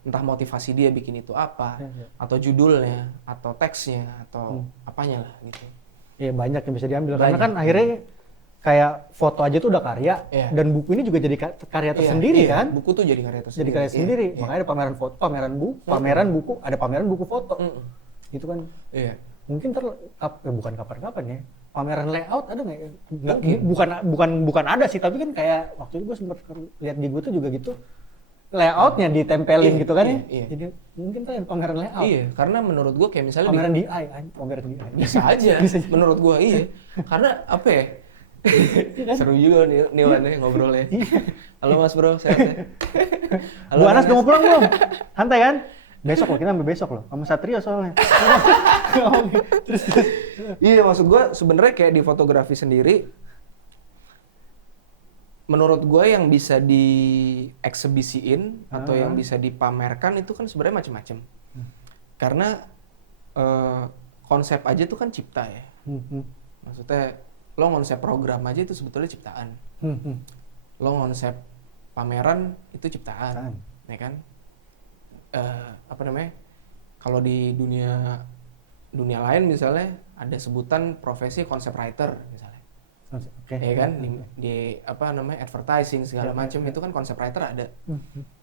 entah motivasi dia bikin itu apa, atau judulnya, atau teksnya, atau apanya lah gitu. Iya banyak yang bisa diambil karena kan akhirnya kayak foto aja tuh udah karya dan buku ini juga jadi karya tersendiri kan. Buku tuh jadi karya tersendiri. Jadi karya sendiri. Makanya ada pameran foto, pameran buku, ada pameran buku foto. Itu kan. Iya. Mungkin bukan kapan-kapan ya. Pameran layout ada nggak ya? Bukan ada sih, tapi kan kayak waktu itu gue sempat lihat di gue tuh juga gitu. Layoutnya ditempelin gitu kan ya. Jadi mungkin tuh pameran layout. Iya, karena menurut gue kayak misalnya pameran pameran DI. Bisa aja. Menurut gue iya. Karena apa ya? Seru juga nih Wan ya ngobrolnya. Halo Mas Bro, sehat ya? Bu Anas udah mau pulang belum? Santai kan? Besok loh, kita sampai besok loh, sama Satrio soalnya. terus. Iya, maksud gue sebenarnya kayak di fotografi sendiri, menurut gue yang bisa dieksebisiin atau yang bisa dipamerkan itu kan sebenarnya macam-macam. Karena konsep aja tuh kan cipta ya. Maksudnya lo konsep program aja itu sebetulnya ciptaan. Lo konsep pameran itu ciptaan, ya kan? Apa namanya? Kalau di dunia lain misalnya ada sebutan profesi konsep writer misalnya. Ya kan di apa namanya advertising segala macam itu kan konsep writer ada.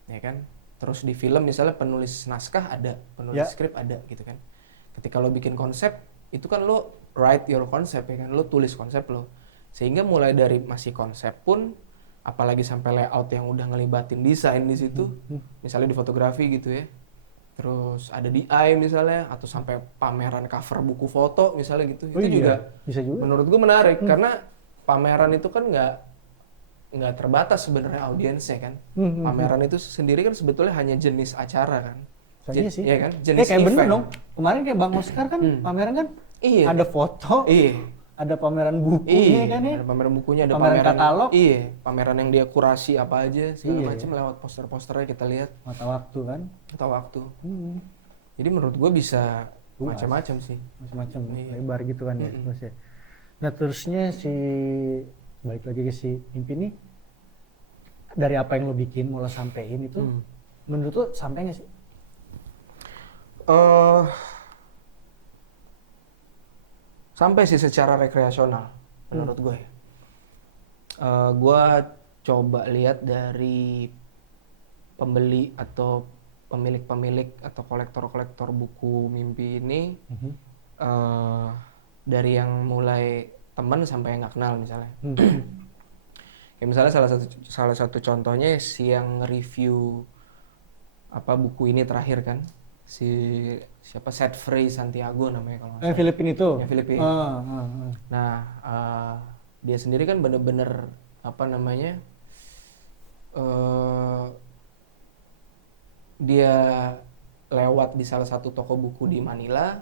Ya kan? Terus di film misalnya penulis naskah ada, penulis skrip ada gitu kan. Ketika lo bikin konsep itu kan lo write your concept ya kan, lo tulis konsep lo. Sehingga mulai dari masih konsep pun apalagi sampai layout yang udah ngelibatin desain di situ, misalnya di fotografi gitu ya. Terus ada DI misalnya, atau sampai pameran cover buku foto misalnya gitu. Itu juga bisa juga. Menurut gue menarik karena pameran itu kan nggak terbatas sebenarnya audiensnya kan. Pameran itu sendiri kan sebetulnya hanya jenis acara kan. Iya sih. Iya kan? Jenis kayak event. bener dong. Kemarin kayak Bang Oscar kan pameran kan ada foto. Ada pameran bukunya kan ya? Ada pameran bukunya, ada pameran katalog. Iya, pameran yang dia kurasi apa aja segala macam lewat poster-posternya kita lihat. Mata waktu kan? Mata waktu. Jadi menurut gue bisa macam-macam sih. Macam-macam, lebar gitu kan ya. Terus ya. Nah terusnya balik lagi ke si Mimpi nih, dari apa yang lo bikin mau lo sampein itu, menurut lo sampai nggak sih? Sampai sih secara rekreasional menurut gue. Gue coba lihat dari pembeli atau pemilik-pemilik atau kolektor-kolektor buku Mimpi ini, dari yang mulai teman sampai yang nggak kenal misalnya. Kayak misalnya salah satu contohnya si yang review apa buku ini terakhir kan, siapa Setfrey Santiago namanya kalau nggak salah. Filipina itu? Yang Filipina. Nah, dia sendiri kan bener-bener apa namanya, dia lewat di salah satu toko buku di Manila,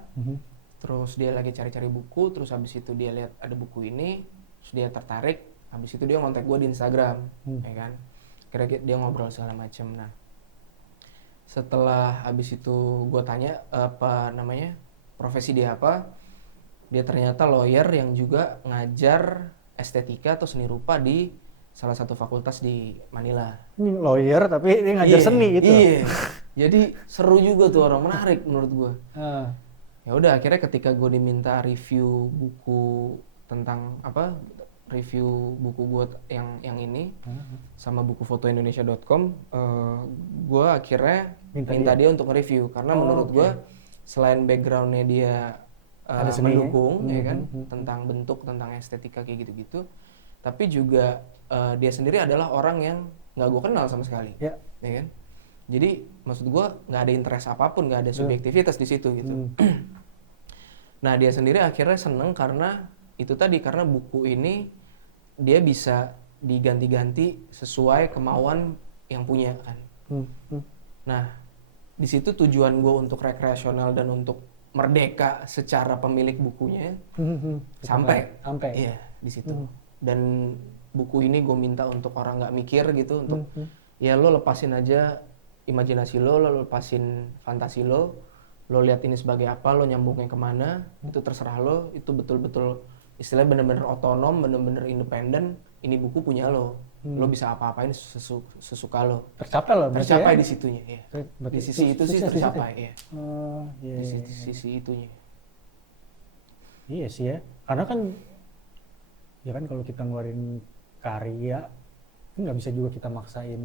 terus dia lagi cari-cari buku, terus habis itu dia lihat ada buku ini, terus dia tertarik, habis itu dia ngontak gue di Instagram, ya kan, kira-kira dia ngobrol segala macem. Nah, setelah habis itu gue tanya apa namanya, profesi dia apa, dia ternyata lawyer yang juga ngajar estetika atau seni rupa di salah satu fakultas di Manila. Ini lawyer tapi dia ngajar seni gitu. Iya. Jadi seru juga tuh orang, menarik menurut gue. Ya udah akhirnya ketika gue diminta review buku tentang apa, review buku gue yang ini sama buku fotoindonesia.com, gue akhirnya minta dia untuk review karena menurut gue selain backgroundnya dia mendukung ya kan, tentang bentuk, tentang estetika kayak gitu-gitu, tapi juga dia sendiri adalah orang yang nggak gue kenal sama sekali, ya kan. Jadi maksud gue nggak ada interest apapun, nggak ada subjektivitas di situ gitu. Nah dia sendiri akhirnya seneng karena itu tadi, karena buku ini dia bisa diganti-ganti sesuai kemauan yang punya kan. Nah di situ tujuan gue untuk rekreasional dan untuk merdeka secara pemilik bukunya sampai iya di situ. Dan buku ini gue minta untuk orang nggak mikir gitu, untuk ya lo lepasin aja imajinasi lo lepasin fantasi lo lo lihat ini sebagai apa, lo nyambungnya kemana, itu terserah lo. Itu betul-betul istilahnya bener-bener otonom, bener-bener independen. Ini buku punya lo. Lo bisa apa-apain sesuka lo. Tercapai loh berarti Tercapai ya? di situnya, ya. Berarti Di sisi itu sih sukses di situ. tercapai, ya. Oh, iya, Di iya. sisi itunya. Iya sih ya, karena kan ya kan kalau kita ngeluarin karya kan nggak bisa juga kita maksain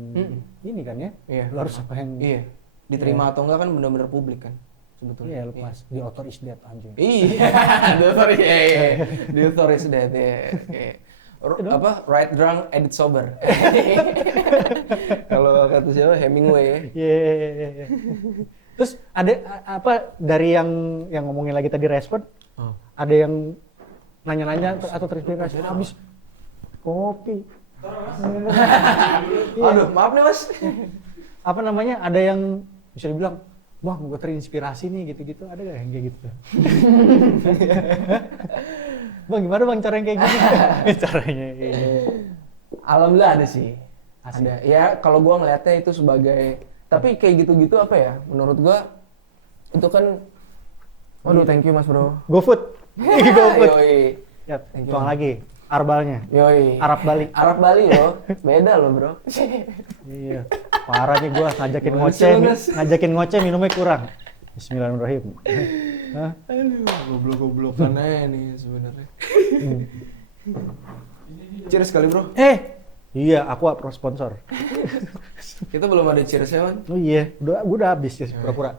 ini kan ya. Iya. Lo harus apa yang Iya. Diterima atau enggak kan bener-bener publik kan sebetulnya. iya lepas di author is dead anjing. Iya, the author, iya. The author is dead, iya. Apa? Write drunk, edit sober. Kalau kata siapa? Hemingway ya. Iya. Terus ada apa dari yang ngomongin lagi tadi respon? Ada yang nanya-nanya atau terinspirasi habis kopi. Aduh, maaf nih Mas. Apa namanya? Ada yang bisa dibilang, wah gue terinspirasi nih gitu-gitu. Ada gak yang kayak gitu? Bang gimana bang cara yang kayak gini? Caranya kayak gini. Alhamdulillah ada sih. Asik. Ada. Ya kalau gua ngelihatnya itu sebagai, tapi kayak gitu-gitu apa ya? Menurut gua itu kan, waduh thank you Mas Bro. GoFood. GoFood. Yoi. Ya, Thank you, tuang Bang. lagi. Arbalnya. Yoi. Arab Bali. Arab Bali loh. Beda loh Bro. Iya. Parah nih gua ngajakin Boleh ngoceh, sih, Mas. ngajakin ngoceh minumnya kurang. Bismillahirrahmanirrahim. Hah? Aduh, goblok-goblokan aja nih sebenarnya. Cheers kali Bro. Iya, aku pro sponsor. Kita belum ada cheers-nya man. Oh iya, gua udah habis ya pura-pura.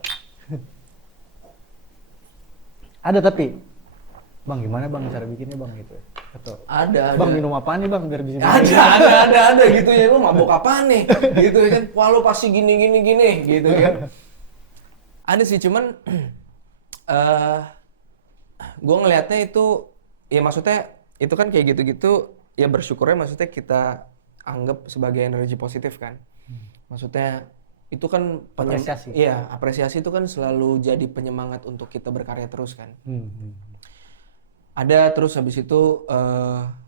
Ada tapi, bang gimana bang cara bikinnya bang gitu? Atau Ada. bang minum apaan nih bang biar bisa Ada gitu ya. Lu mabok apaan nih? Gitu ya kan. Wah lu pasti gini gitu kan. Ada sih cuman gue ngelihatnya itu ya maksudnya itu kan kayak gitu-gitu ya bersyukurnya maksudnya kita anggap sebagai energi positif kan. Maksudnya itu kan Apresiasi. Iya, apresiasi itu kan selalu jadi penyemangat untuk kita berkarya terus kan. Ada terus habis itu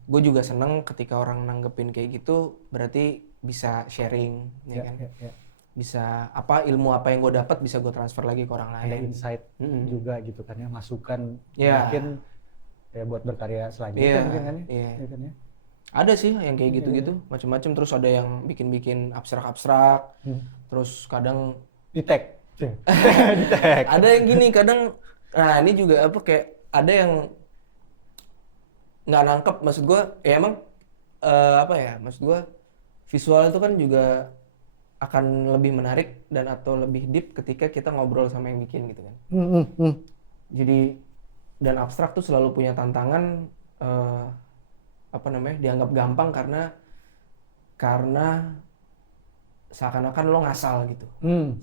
gue juga seneng ketika orang nanggepin kayak gitu berarti bisa sharing ya kan. Ya. Bisa apa ilmu apa yang gue dapat bisa gue transfer lagi ke orang Ada lain. insight juga gitu kan ya, masukan Iya. mungkin ya buat berkarya selanjutnya Iya, mungkin kan ya. iya. Iya kan ya. Ada sih yang kayak gitu-gitu macam-macam terus ada yang bikin abstrak terus kadang Di tag. Di tag. ada yang gini kadang nah ini juga apa kayak ada yang nggak nangkep maksud gue ya emang apa ya maksud gue visual itu kan juga akan lebih menarik dan atau lebih deep ketika kita ngobrol sama yang bikin gitu kan. Jadi dan abstrak tuh selalu punya tantangan apa namanya dianggap gampang karena seakan-akan lo ngasal gitu.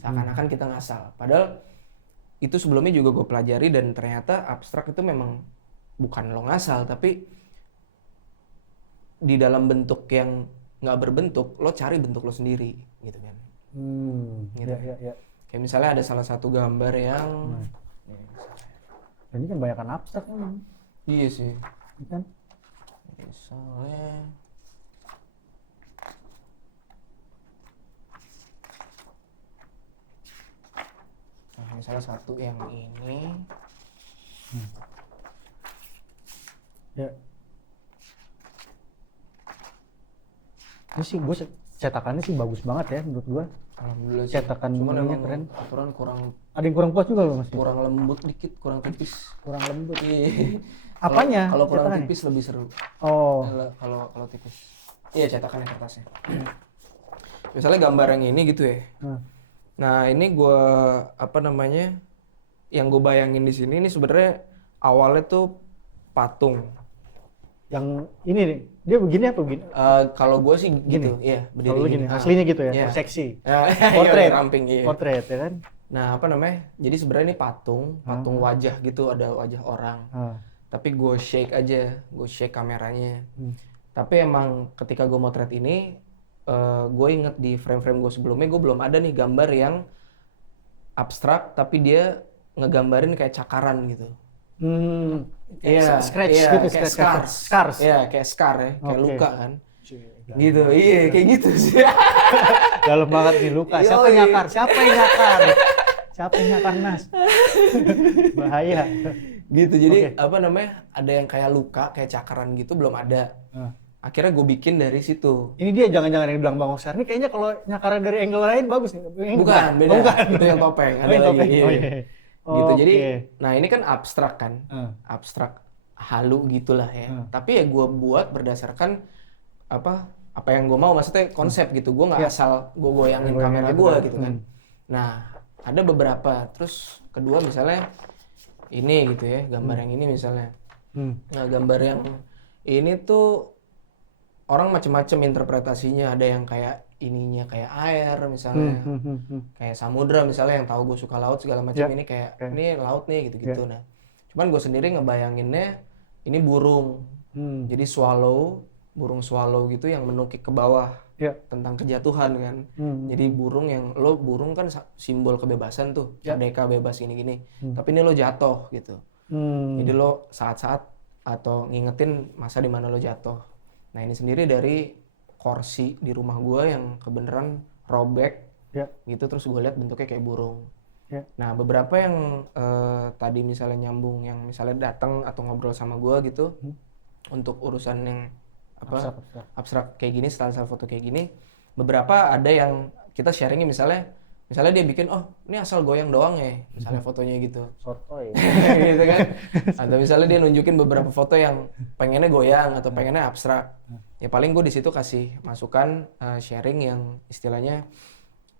Seakan-akan kita ngasal. Padahal itu sebelumnya juga gue pelajari dan ternyata abstrak itu memang bukan lo ngasal tapi di dalam bentuk yang nggak berbentuk lo cari bentuk lo sendiri gitu kan. Gitu. Ya. Kayak misalnya ada salah satu gambar yang Ini kan banyakan abstrak kan. iya sih. Kan? Misalnya misalnya satu yang ini Ya. Ini sih gue cetakannya sih bagus banget ya menurut gue. alhamdulillah sih. Cetakan Cuman ininya emang keren. aturan kurang Ada yang kurang puas juga loh mas. kurang lembut dikit, kurang tipis. Kurang lembut. Iya. Apanya? Kalau kurang Cetakannya? tipis lebih seru. Oh. Kalau tipis. Iya cetakannya kertasnya. Misalnya gambar yang ini gitu ya. Nah ini gue apa namanya yang gue bayangin di sini ini sebenarnya awalnya tuh patung. Yang ini nih, dia begini apa begini? Kalau gue sih gitu, iya berdiri Kalau lu gini, Ah. aslinya gitu ya, Iya. seksi. Portrait, Portrait. ramping iya. Portrait ya kan? Nah apa namanya? Jadi sebenarnya ini patung wajah gitu, ada wajah orang. Tapi gue shake kameranya. Tapi emang ketika gue motret ini, gue inget di frame-frame gue sebelumnya, gue belum ada nih gambar yang abstrak, tapi dia ngegambarin kayak cakaran gitu. Iya, Scratch iya, gitu, kayak scars. Iya, kayak scar ya, kayak Oke. luka kan. Gitu, iya kayak gitu sih. Dalam banget nih luka. Siapa Yoi. yang nyakar? Siapa yang nyakar? capeknya Karnas. Bahaya. Gitu. Jadi Oke. apa namanya? Ada yang kayak luka, kayak cakaran gitu belum ada. Nah, Akhirnya gue bikin dari situ. ini dia jangan-jangan yang bilang Bang Oscar. Ini kayaknya kalau nyakaran dari angle lain bagus nih. Ini Bukan, beda. Oh, bukan. Itu yang topeng. Oh, Ada yang lagi. topeng. Iya. Oh, iya. Gitu. Jadi, Oke. nah ini kan abstrak kan, abstrak halu gitulah ya. Tapi ya gue buat berdasarkan apa yang gue mau, maksudnya konsep gitu. Gue nggak Iya. asal gue goyangin Goyangin kamera gitu gue kan. gitu kan. Nah ada beberapa. Terus kedua misalnya ini gitu ya, gambar yang ini misalnya. Nah gambar yang ini tuh orang macam-macam interpretasinya. Ada yang kayak ininya kayak air misalnya. Kayak samudra misalnya, yang tahu gue suka laut segala macam. Ya. Ini kayak ini laut nih gitu-gitu. Nah cuman gue sendiri ngebayanginnya ini burung. Jadi burung swallow gitu yang menukik ke bawah. Ya. Tentang kejatuhan kan. Jadi burung kan simbol kebebasan tuh. Merdeka, bebas gini-gini. Tapi ini lo jatuh gitu. Jadi lo saat-saat atau ngingetin masa dimana lo jatuh. Nah ini sendiri dari kursi di rumah gue yang kebenaran robek. Ya. Gitu, terus gue lihat bentuknya kayak burung. Ya. Nah beberapa yang tadi misalnya nyambung, yang misalnya datang atau ngobrol sama gue gitu untuk urusan yang abstrak kayak gini, style foto kayak gini, beberapa ada yang kita sharingnya misalnya dia bikin, oh ini asal goyang doang ya, misalnya fotonya gitu. Sotoy. Gitu kan. Atau misalnya dia nunjukin beberapa foto yang pengennya goyang atau pengennya abstrak. Ya paling gue di situ kasih masukan, sharing yang istilahnya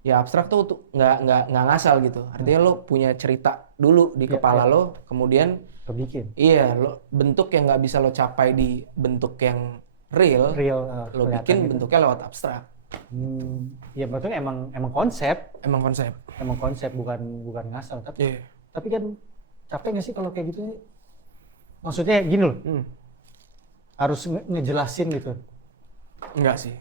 ya abstrak tuh nggak ngasal gitu. Artinya lo punya cerita dulu di kepala lo, kemudian Lo bikin. iya lo bentuk yang nggak bisa lo capai di bentuk yang real lo bikin gitu. bentuknya lewat abstrak. Ya berarti emang konsep. Emang konsep. Bukan ngasal. Tapi Iya. tapi kan capek nggak sih kalau kayak gitu? Maksudnya gini loh. Harus ngejelasin gitu. Enggak sih.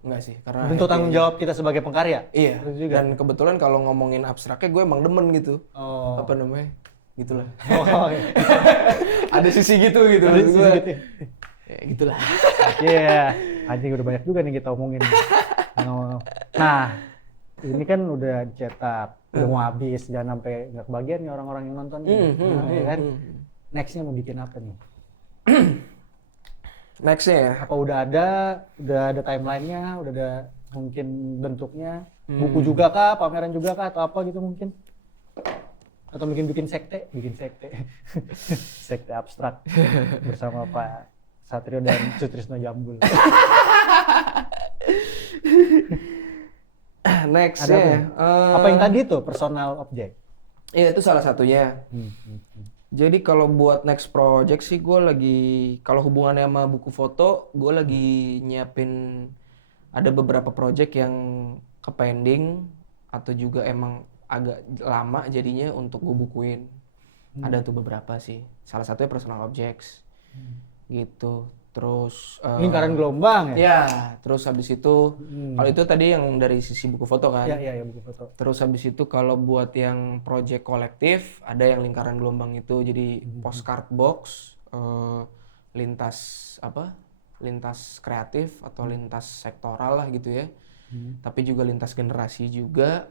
Enggak sih. Karena bentuk tanggung jawab kita sebagai pengkarya. Iya. Itu juga. Dan kebetulan kalau ngomongin abstraknya gue emang demen gitu. Oh. Apa namanya? Gitulah. Oh, iya. Ada sisi gitu Ada maksud sisi gue. gitu. Ya gitulah. Iya, anjing udah banyak juga nih kita omongin. Nah, ini kan udah dicetak, udah mau habis, jangan sampai nggak kebagian nih orang-orang yang nonton. Ya kan? Nextnya mau bikin apa nih? Nextnya ya. Apa udah ada timelinenya, udah ada mungkin bentuknya, buku juga kah, pameran juga kah, atau apa gitu mungkin? Atau mungkin bikin sekte, sekte abstrak bersama Pak Satrio dan Sutrisno Jambul. Next Ada ya. apa yang tadi tuh personal object? Iya itu salah satunya. Jadi kalau buat next project sih gue lagi, kalau hubungannya sama buku foto, gue lagi nyiapin ada beberapa project yang kepending atau juga emang agak lama jadinya untuk gue bukuin. Ada tuh beberapa sih. Salah satunya personal objects. Gitu. Terus Lingkaran gelombang ya? ya, terus habis itu kalau itu tadi yang dari sisi buku foto kan. Iya, buku foto. Terus habis itu kalau buat yang project kolektif ada yang lingkaran gelombang itu, jadi postcard box, lintas kreatif atau lintas sektoral lah gitu ya. Tapi juga lintas generasi juga.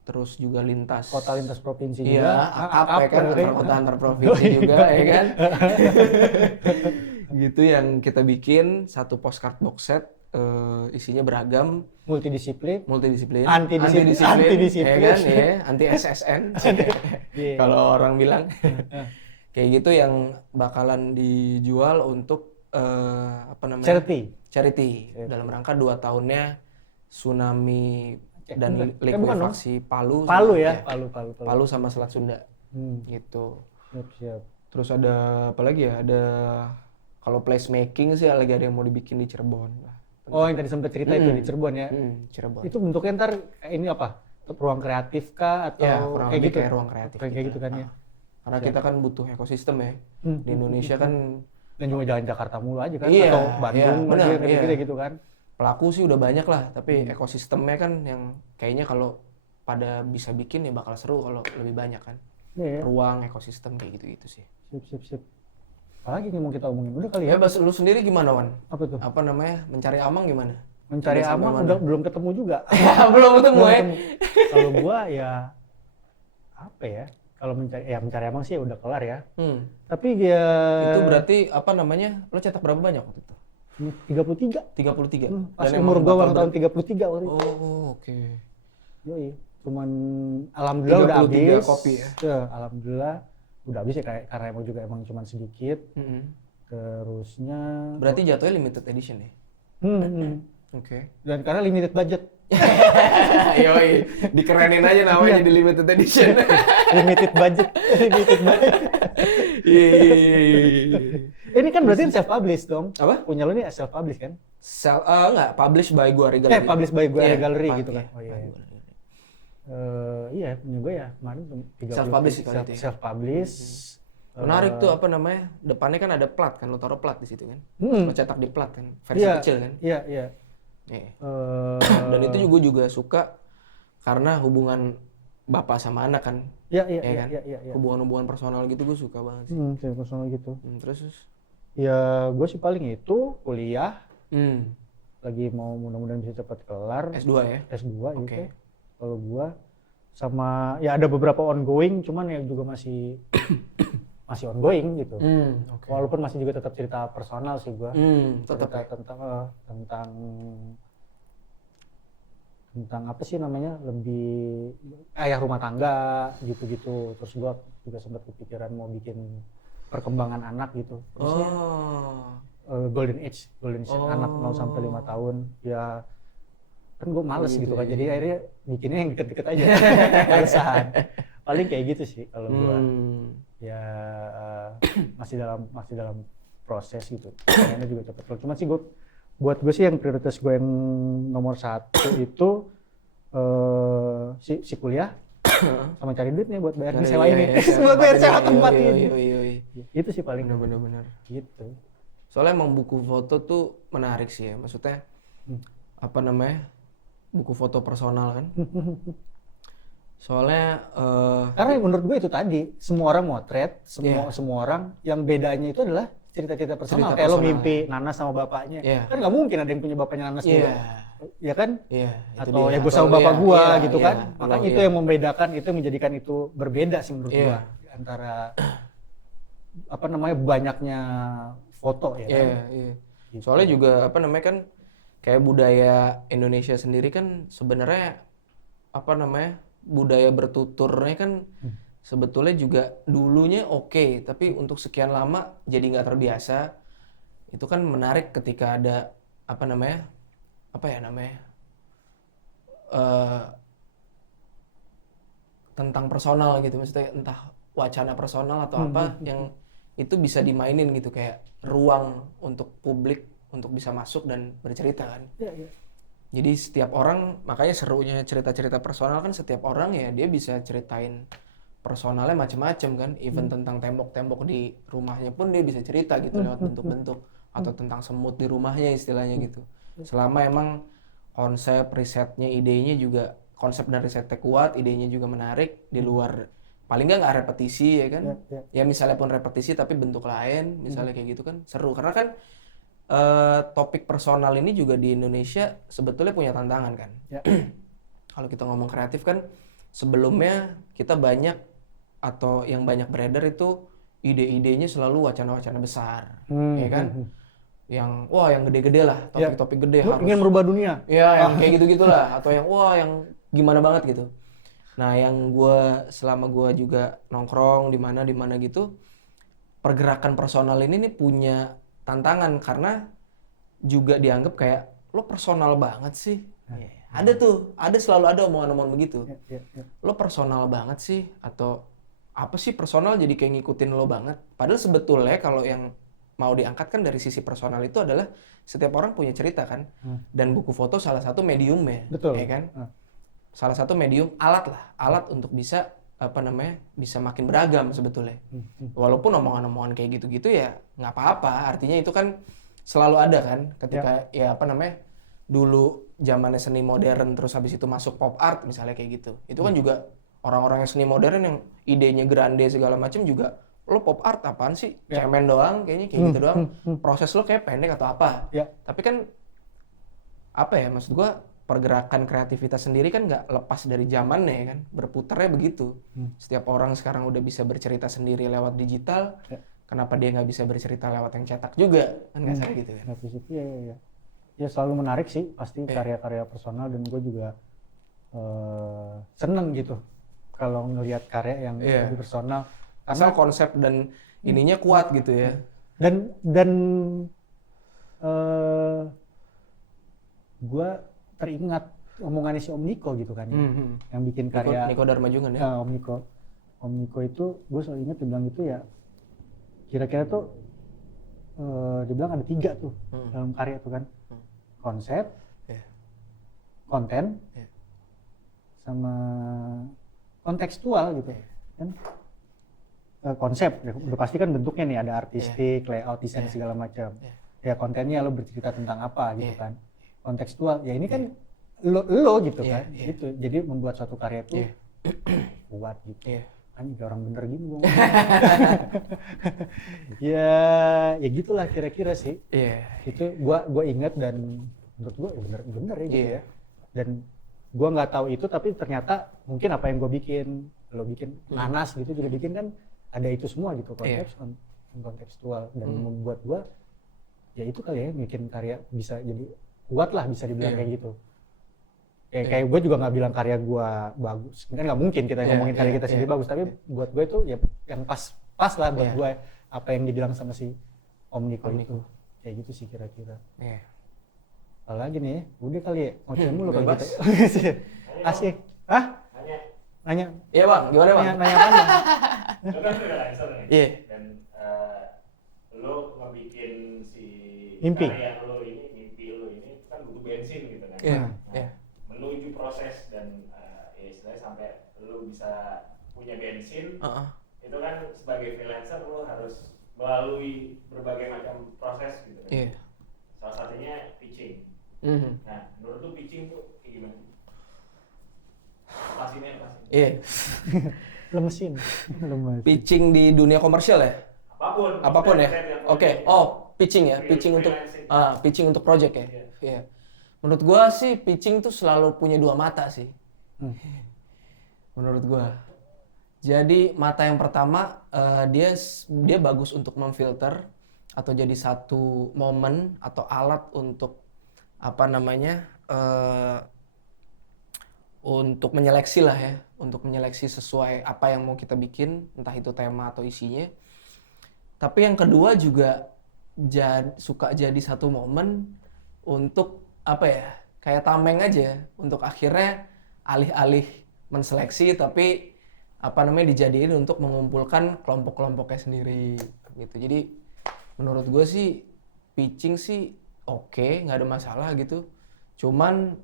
Terus juga lintas Kota lintas provinsi juga. Iya, AKP kan, antar kota antar provinsi juga ya kan. Gitu yang kita bikin satu postcard box set, isinya beragam, Multidisiplin. anti disiplin, ya kan, ya, anti SSN. Iya. Kalau orang bilang kayak gitu yang bakalan dijual untuk charity dalam rangka 2 tahunnya tsunami dan likuifaksi Palu ya. Palu sama Selat Sunda. Gitu. Siap. Terus ada apa lagi ya? Ada kalau placemaking sih lagi ada yang mau dibikin di Cirebon lah. Oh, yang tadi sempat cerita itu di Cirebon ya. Cirebon. Itu bentuknya ntar ini apa? Ruang kreatif kah atau Ya, kurang kayak lebih gitu? kayak ruang kreatif. Kayak gitu kan ya. Karena kita kan butuh ekosistem ya. Di Indonesia kan Dan juga jalan Jakarta mulu aja kan, Iya, atau Bandung iya, benar, aja gitu-gitu iya. gitu kan. pelaku sih udah banyak lah, tapi ekosistemnya kan yang kayaknya kalau pada bisa bikin ya bakal seru kalau lebih banyak kan. Iya. Ruang ekosistem kayak gitu-gitu sih. Sip. Apalagi nih mau kita omongin udah kali ya. Ya, Bas, lu sendiri gimana, Wan? Apa tuh? Apa namanya? Mencari amang gimana? Mencari Udah sampai amang mana? udah belum ketemu juga. Ya, belum ketemu ya. Kalau gua ya apa ya? Kalau mencari abang sih udah kelar ya. Hmm. Tapi dia Itu berarti apa namanya? Lo cetak berapa banyak waktu itu? 33. 33. Pas Dan umur emang gua bakal ulang tahun 33 waktu itu. Oh, oke. Yoi. Cuman alhamdulillah udah 33 habis. kopi ya? Alhamdulillah udah habis ya karena emang cuman sedikit. Mm-mm. Terusnya Berarti jatuhnya limited edition ya? Oke. Dan karena limited budget. Yoi, dikerenin aja namanya jadi limited edition. limited budget. Iya. Ini kan berarti self publish dong. Apa? Punya lo nih self publish kan? Enggak, publish by Gua Gallery. Publish by Gua Iya, Gallery pa- gitu kan. iya, Oh iya. by Iya. Gua Gallery. Iya, punya gue ya kemarin 30 Self-publish sih kalau itu ya. self publish. Menarik tuh apa namanya? Depannya kan ada plat kan, lo taruh plat di situ kan. Lo cetak di plat kan, versi kecil kan. Iya, iya. Iya. Eh, Dan itu juga suka karena hubungan bapak sama anak kan. Iya, ya iya, kan? iya, iya, iya. Hubungan-hubungan personal gitu gue suka banget sih. Kayak personal gitu. Terus? Ya, gue sih paling itu kuliah Hmm. lagi mau mudah-mudahan bisa cepat kelar. S2 ya? S2 gitu. Oke. Kalau gue sama ya ada beberapa ongoing, cuman ya juga masih ongoing gitu. Oke. Walaupun masih juga tetap cerita personal sih gue. Tetap Cerita ya? tentang apa sih namanya, lebih ayah rumah tangga gitu-gitu. Terus gua juga sempat kepikiran mau bikin perkembangan anak gitu. Maksudnya golden age anak 0 sampai 5 tahun. Ya kan gua males gitu kan. Jadi akhirnya bikinnya yang deket-deket aja. Malesan. Paling kayak gitu sih kalau gua. Ya masih dalam proses gitu. Pengennya juga cepet keluar. Cuman sih buat gue sih yang prioritas gue yang nomor 1 itu si kuliah sama cari duit nih buat bayar sewa ini. Buat bayar sewa tempat ini. Itu sih paling benar-benar gitu. Soalnya emang buku foto tuh menarik sih ya. Maksudnya apa namanya? Buku foto personal kan. Soalnya karena menurut gue itu tadi, semua orang motret, semua orang yang bedanya itu adalah cerita-cerita personal. Kayak lo mimpi Nanas sama bapaknya, kan nggak mungkin ada yang punya bapaknya Nanas juga, ya kan? Atau ya gue sama bapak gua gitu kan. Makanya itu yang membedakan, itu yang menjadikan itu berbeda sih menurut gua antara apa namanya banyaknya foto ya kan. Gitu. Soalnya juga apa namanya kan kayak budaya Indonesia sendiri kan sebenarnya apa namanya budaya bertuturnya kan sebetulnya juga dulunya oke, tapi untuk sekian lama jadi nggak terbiasa. Itu kan menarik ketika ada apa ya namanya tentang personal gitu, maksudnya entah wacana personal atau apa yang itu bisa dimainin gitu, kayak ruang untuk publik untuk bisa masuk dan bercerita kan. Jadi setiap orang, makanya serunya cerita-cerita personal kan setiap orang ya dia bisa ceritain personalnya macam-macam kan, even tentang tembok-tembok di rumahnya pun dia bisa cerita gitu lewat bentuk-bentuk, atau tentang semut di rumahnya istilahnya gitu. Selama emang konsep risetnya, idenya juga, konsep dan risetnya kuat, idenya juga menarik, di luar paling nggak repetisi ya kan. Ya misalnya pun repetisi tapi bentuk lain, misalnya kayak gitu kan seru. Karena kan topik personal ini juga di Indonesia sebetulnya punya tantangan kan. Kalau kita ngomong kreatif kan sebelumnya kita banyak atau yang banyak beredar itu ide-idenya selalu wacana-wacana besar, ya kan? Yang yang gede-gede lah, topik-topik gede harus ingin merubah dunia. Ya, yang kayak gitu-gitulah, atau yang yang gimana banget gitu. Nah, yang selama gua juga nongkrong di mana gitu, pergerakan personal ini nih punya tantangan karena juga dianggap kayak lo personal banget sih. Ada selalu ada omongan-omongan begitu. Lo personal banget sih, atau apa sih personal jadi kayak ngikutin lo banget. Padahal sebetulnya kalau yang mau diangkat kan dari sisi personal itu adalah setiap orang punya cerita kan. Dan buku foto salah satu mediumnya. Betul. Ya kan? Salah satu medium, alat untuk bisa bisa makin beragam sebetulnya. Walaupun omongan-omongan kayak gitu-gitu ya nggak apa-apa. Artinya itu kan selalu ada kan ketika dulu zamannya seni modern terus habis itu masuk pop art misalnya kayak gitu. Itu kan juga orang-orang yang seni modern yang idenya grande segala macam juga, lo pop art apaan sih? Cemen doang kayaknya kayak gitu doang. Proses lo kayak pendek atau apa. Tapi kan apa ya, maksud gua pergerakan kreativitas sendiri kan nggak lepas dari zamannya ya kan, berputarnya begitu. Setiap orang sekarang udah bisa bercerita sendiri lewat digital, kenapa dia nggak bisa bercerita lewat yang cetak juga, kan nggak salah gitu kan. Nggak fisik, iya. Ya selalu menarik sih pasti karya-karya personal, dan gue juga seneng gitu kalau ngelihat karya yang lebih personal. Asal konsep dan ininya kuat gitu ya. Dan gue teringat omongannya si Om Niko gitu kan ya, yang bikin karya Niko Darmajungan ya. Om Niko itu gue selalu ingat dia bilang itu ya, kira-kira tuh dia bilang ada 3 tuh dalam karya tuh kan, konsep, konten, sama kontekstual gitu kan. Konsep udah pasti kan bentuknya nih ada artistik, layout, desain segala macam. Ya kontennya lo bercerita tentang apa gitu kan. Kontekstual ya ini kan lo gitu kan. Gitu. Jadi membuat suatu karya itu kuat gitu. Kan juga orang bener gini gua. ya gitulah kira-kira sih. Itu gua ingat, dan menurut gua bener ya gitu ya. Dan gua nggak tahu itu, tapi ternyata mungkin apa yang gua bikin, lo bikin, Nanas gitu juga bikin kan ada itu semua gitu, kontekstual, dan membuat gua ya itu kali ya bikin karya bisa jadi kuat lah, bisa dibilang kayak gitu. Kayak gue juga nggak bilang karya gue bagus, kan nggak mungkin kita ngomongin karya kita sendiri bagus, tapi buat gue itu ya yang pas lah buat gue apa yang dibilang sama si Om Niko itu, kayak gitu sih kira-kira. Apa lagi nih? Udah kali ya, ngoceh mulu kalau gitu. Asik. Hah? Nanya. Iya bang, gimana bang? Nanya apa? Lo kan udah lancar nih. Iya. Dan lo ngebikin si Mimpi. karya lo ini, mimpi lo ini kan butuh bensin gitu kan. Menuju proses dan ya istilahnya sampai lo bisa punya bensin, itu kan sebagai freelancer lo harus melalui berbagai macam proses gitu kan. Salah satunya pitching. Nah, menurut lo pitching tuh kayak gimana? Pastinya. Lemesin. Pitching di dunia komersial ya? Apapun ya. Oke. Oh, pitching ya. Pitching untuk project ya. Iya. Menurut gua sih pitching tuh selalu punya 2 mata sih. Menurut gua. Jadi mata yang pertama dia bagus untuk memfilter atau jadi satu momen atau alat untuk untuk menyeleksi lah ya, untuk menyeleksi sesuai apa yang mau kita bikin, entah itu tema atau isinya. Tapi yang kedua juga suka jadi satu momen untuk kayak tameng aja, untuk akhirnya alih-alih menseleksi tapi dijadiin untuk mengumpulkan kelompok-kelompoknya sendiri gitu. Jadi menurut gue sih pitching sih oke, nggak ada masalah gitu. Cuman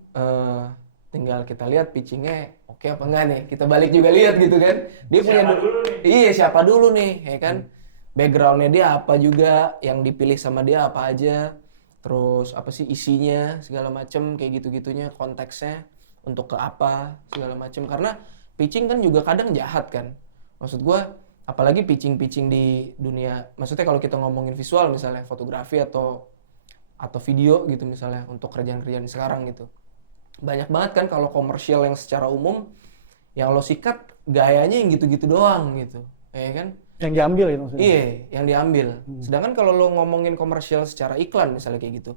tinggal kita lihat pitchingnya oke apa enggak nih. Kita balik juga lihat gitu kan. Dia siapa dulu nih, ya kan? Backgroundnya dia apa juga, yang dipilih sama dia apa aja. Terus apa sih isinya, segala macem kayak gitu-gitunya, konteksnya untuk ke apa, segala macem. Karena pitching kan juga kadang jahat kan. Maksud gue, apalagi pitching-pitching di dunia, maksudnya kalau kita ngomongin visual misalnya, fotografi atau video gitu misalnya, untuk kerjaan-kerjaan sekarang gitu. Banyak banget kan kalau komersial yang secara umum, yang lo sikat gayanya yang gitu-gitu doang gitu, ya kan? Yang diambil itu maksudnya? Iya, yang diambil. Sedangkan kalau lo ngomongin komersial secara iklan misalnya kayak gitu,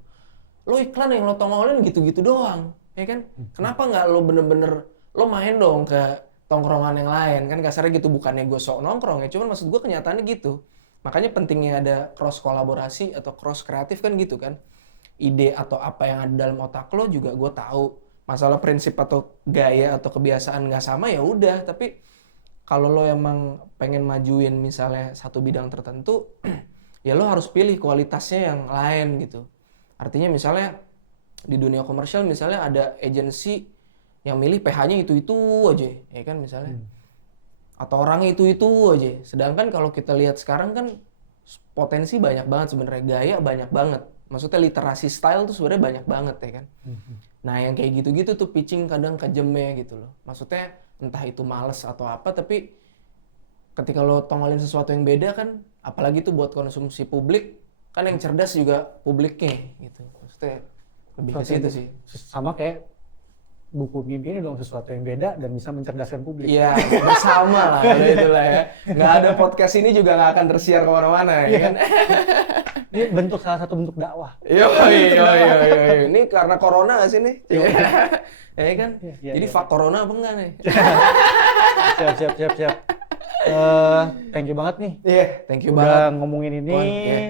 lo iklan yang lo tongolin gitu-gitu doang, ya kan? Kenapa nggak lo bener-bener, lo main dong ke tongkrongan yang lain, kan kasarnya gitu, bukannya gue sok nongkrong ya, cuman maksud gue kenyataannya gitu. Makanya pentingnya ada cross kolaborasi atau cross kreatif kan gitu kan. Ide atau apa yang ada dalam otak lo juga gue tahu. Masalah prinsip atau gaya atau kebiasaan nggak sama ya udah, tapi kalau lo emang pengen majuin misalnya satu bidang tertentu, ya lo harus pilih kualitasnya yang lain gitu. Artinya misalnya di dunia komersial misalnya ada agensi yang milih PH-nya itu-itu aja, ya kan misalnya. Atau orangnya itu-itu aja. Sedangkan kalau kita lihat sekarang kan potensi banyak banget sebenarnya, gaya banyak banget. Maksudnya literasi style tuh sebenarnya banyak banget ya kan. Nah yang kayak gitu-gitu tuh pitching kadang kejemnya gitu loh. Maksudnya entah itu males atau apa, tapi ketika lo tongolin sesuatu yang beda kan, apalagi tuh buat konsumsi publik, kan yang cerdas juga publiknya gitu. Maksudnya lebih ke situ sih. Sama kayak buku mimpi ini dong sesuatu yang beda dan bisa mencerdaskan publik. Iya, bersama lah, udah itulah ya. Nggak ada podcast ini juga nggak akan tersiar kemana-mana, ya kan? Ini salah satu bentuk dakwah. Iya. Ini karena corona nggak sih nih? Ya kan? Iya, Jadi fuck corona apa enggak nih? Siap. Thank you banget nih. Iya, thank you udah banget. ngomongin ini.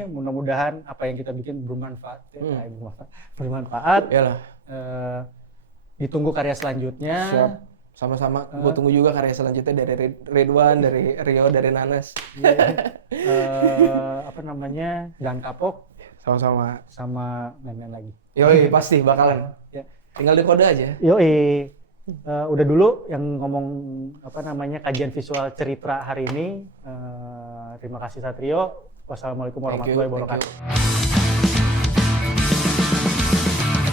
Mudah-mudahan apa yang kita bikin bermanfaat. Bermanfaat. Iyalah. Ditunggu karya selanjutnya. Siap. Sama-sama. Gue tunggu juga karya selanjutnya dari Ridwan, dari Rio, dari Nanas. Apa namanya? Dan Kapok. Sama-sama. Sama main-main lagi. Yoi, pasti bakalan. Ya. Tinggal dekode aja. Yoi. Udah dulu yang ngomong apa namanya kajian visual cerita hari ini. Terima kasih Satrio. Wassalamualaikum warahmatullahi wabarakatuh.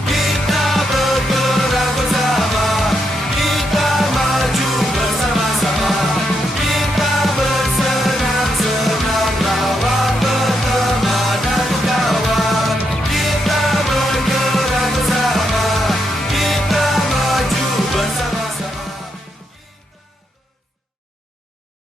Kita bergerak bersama.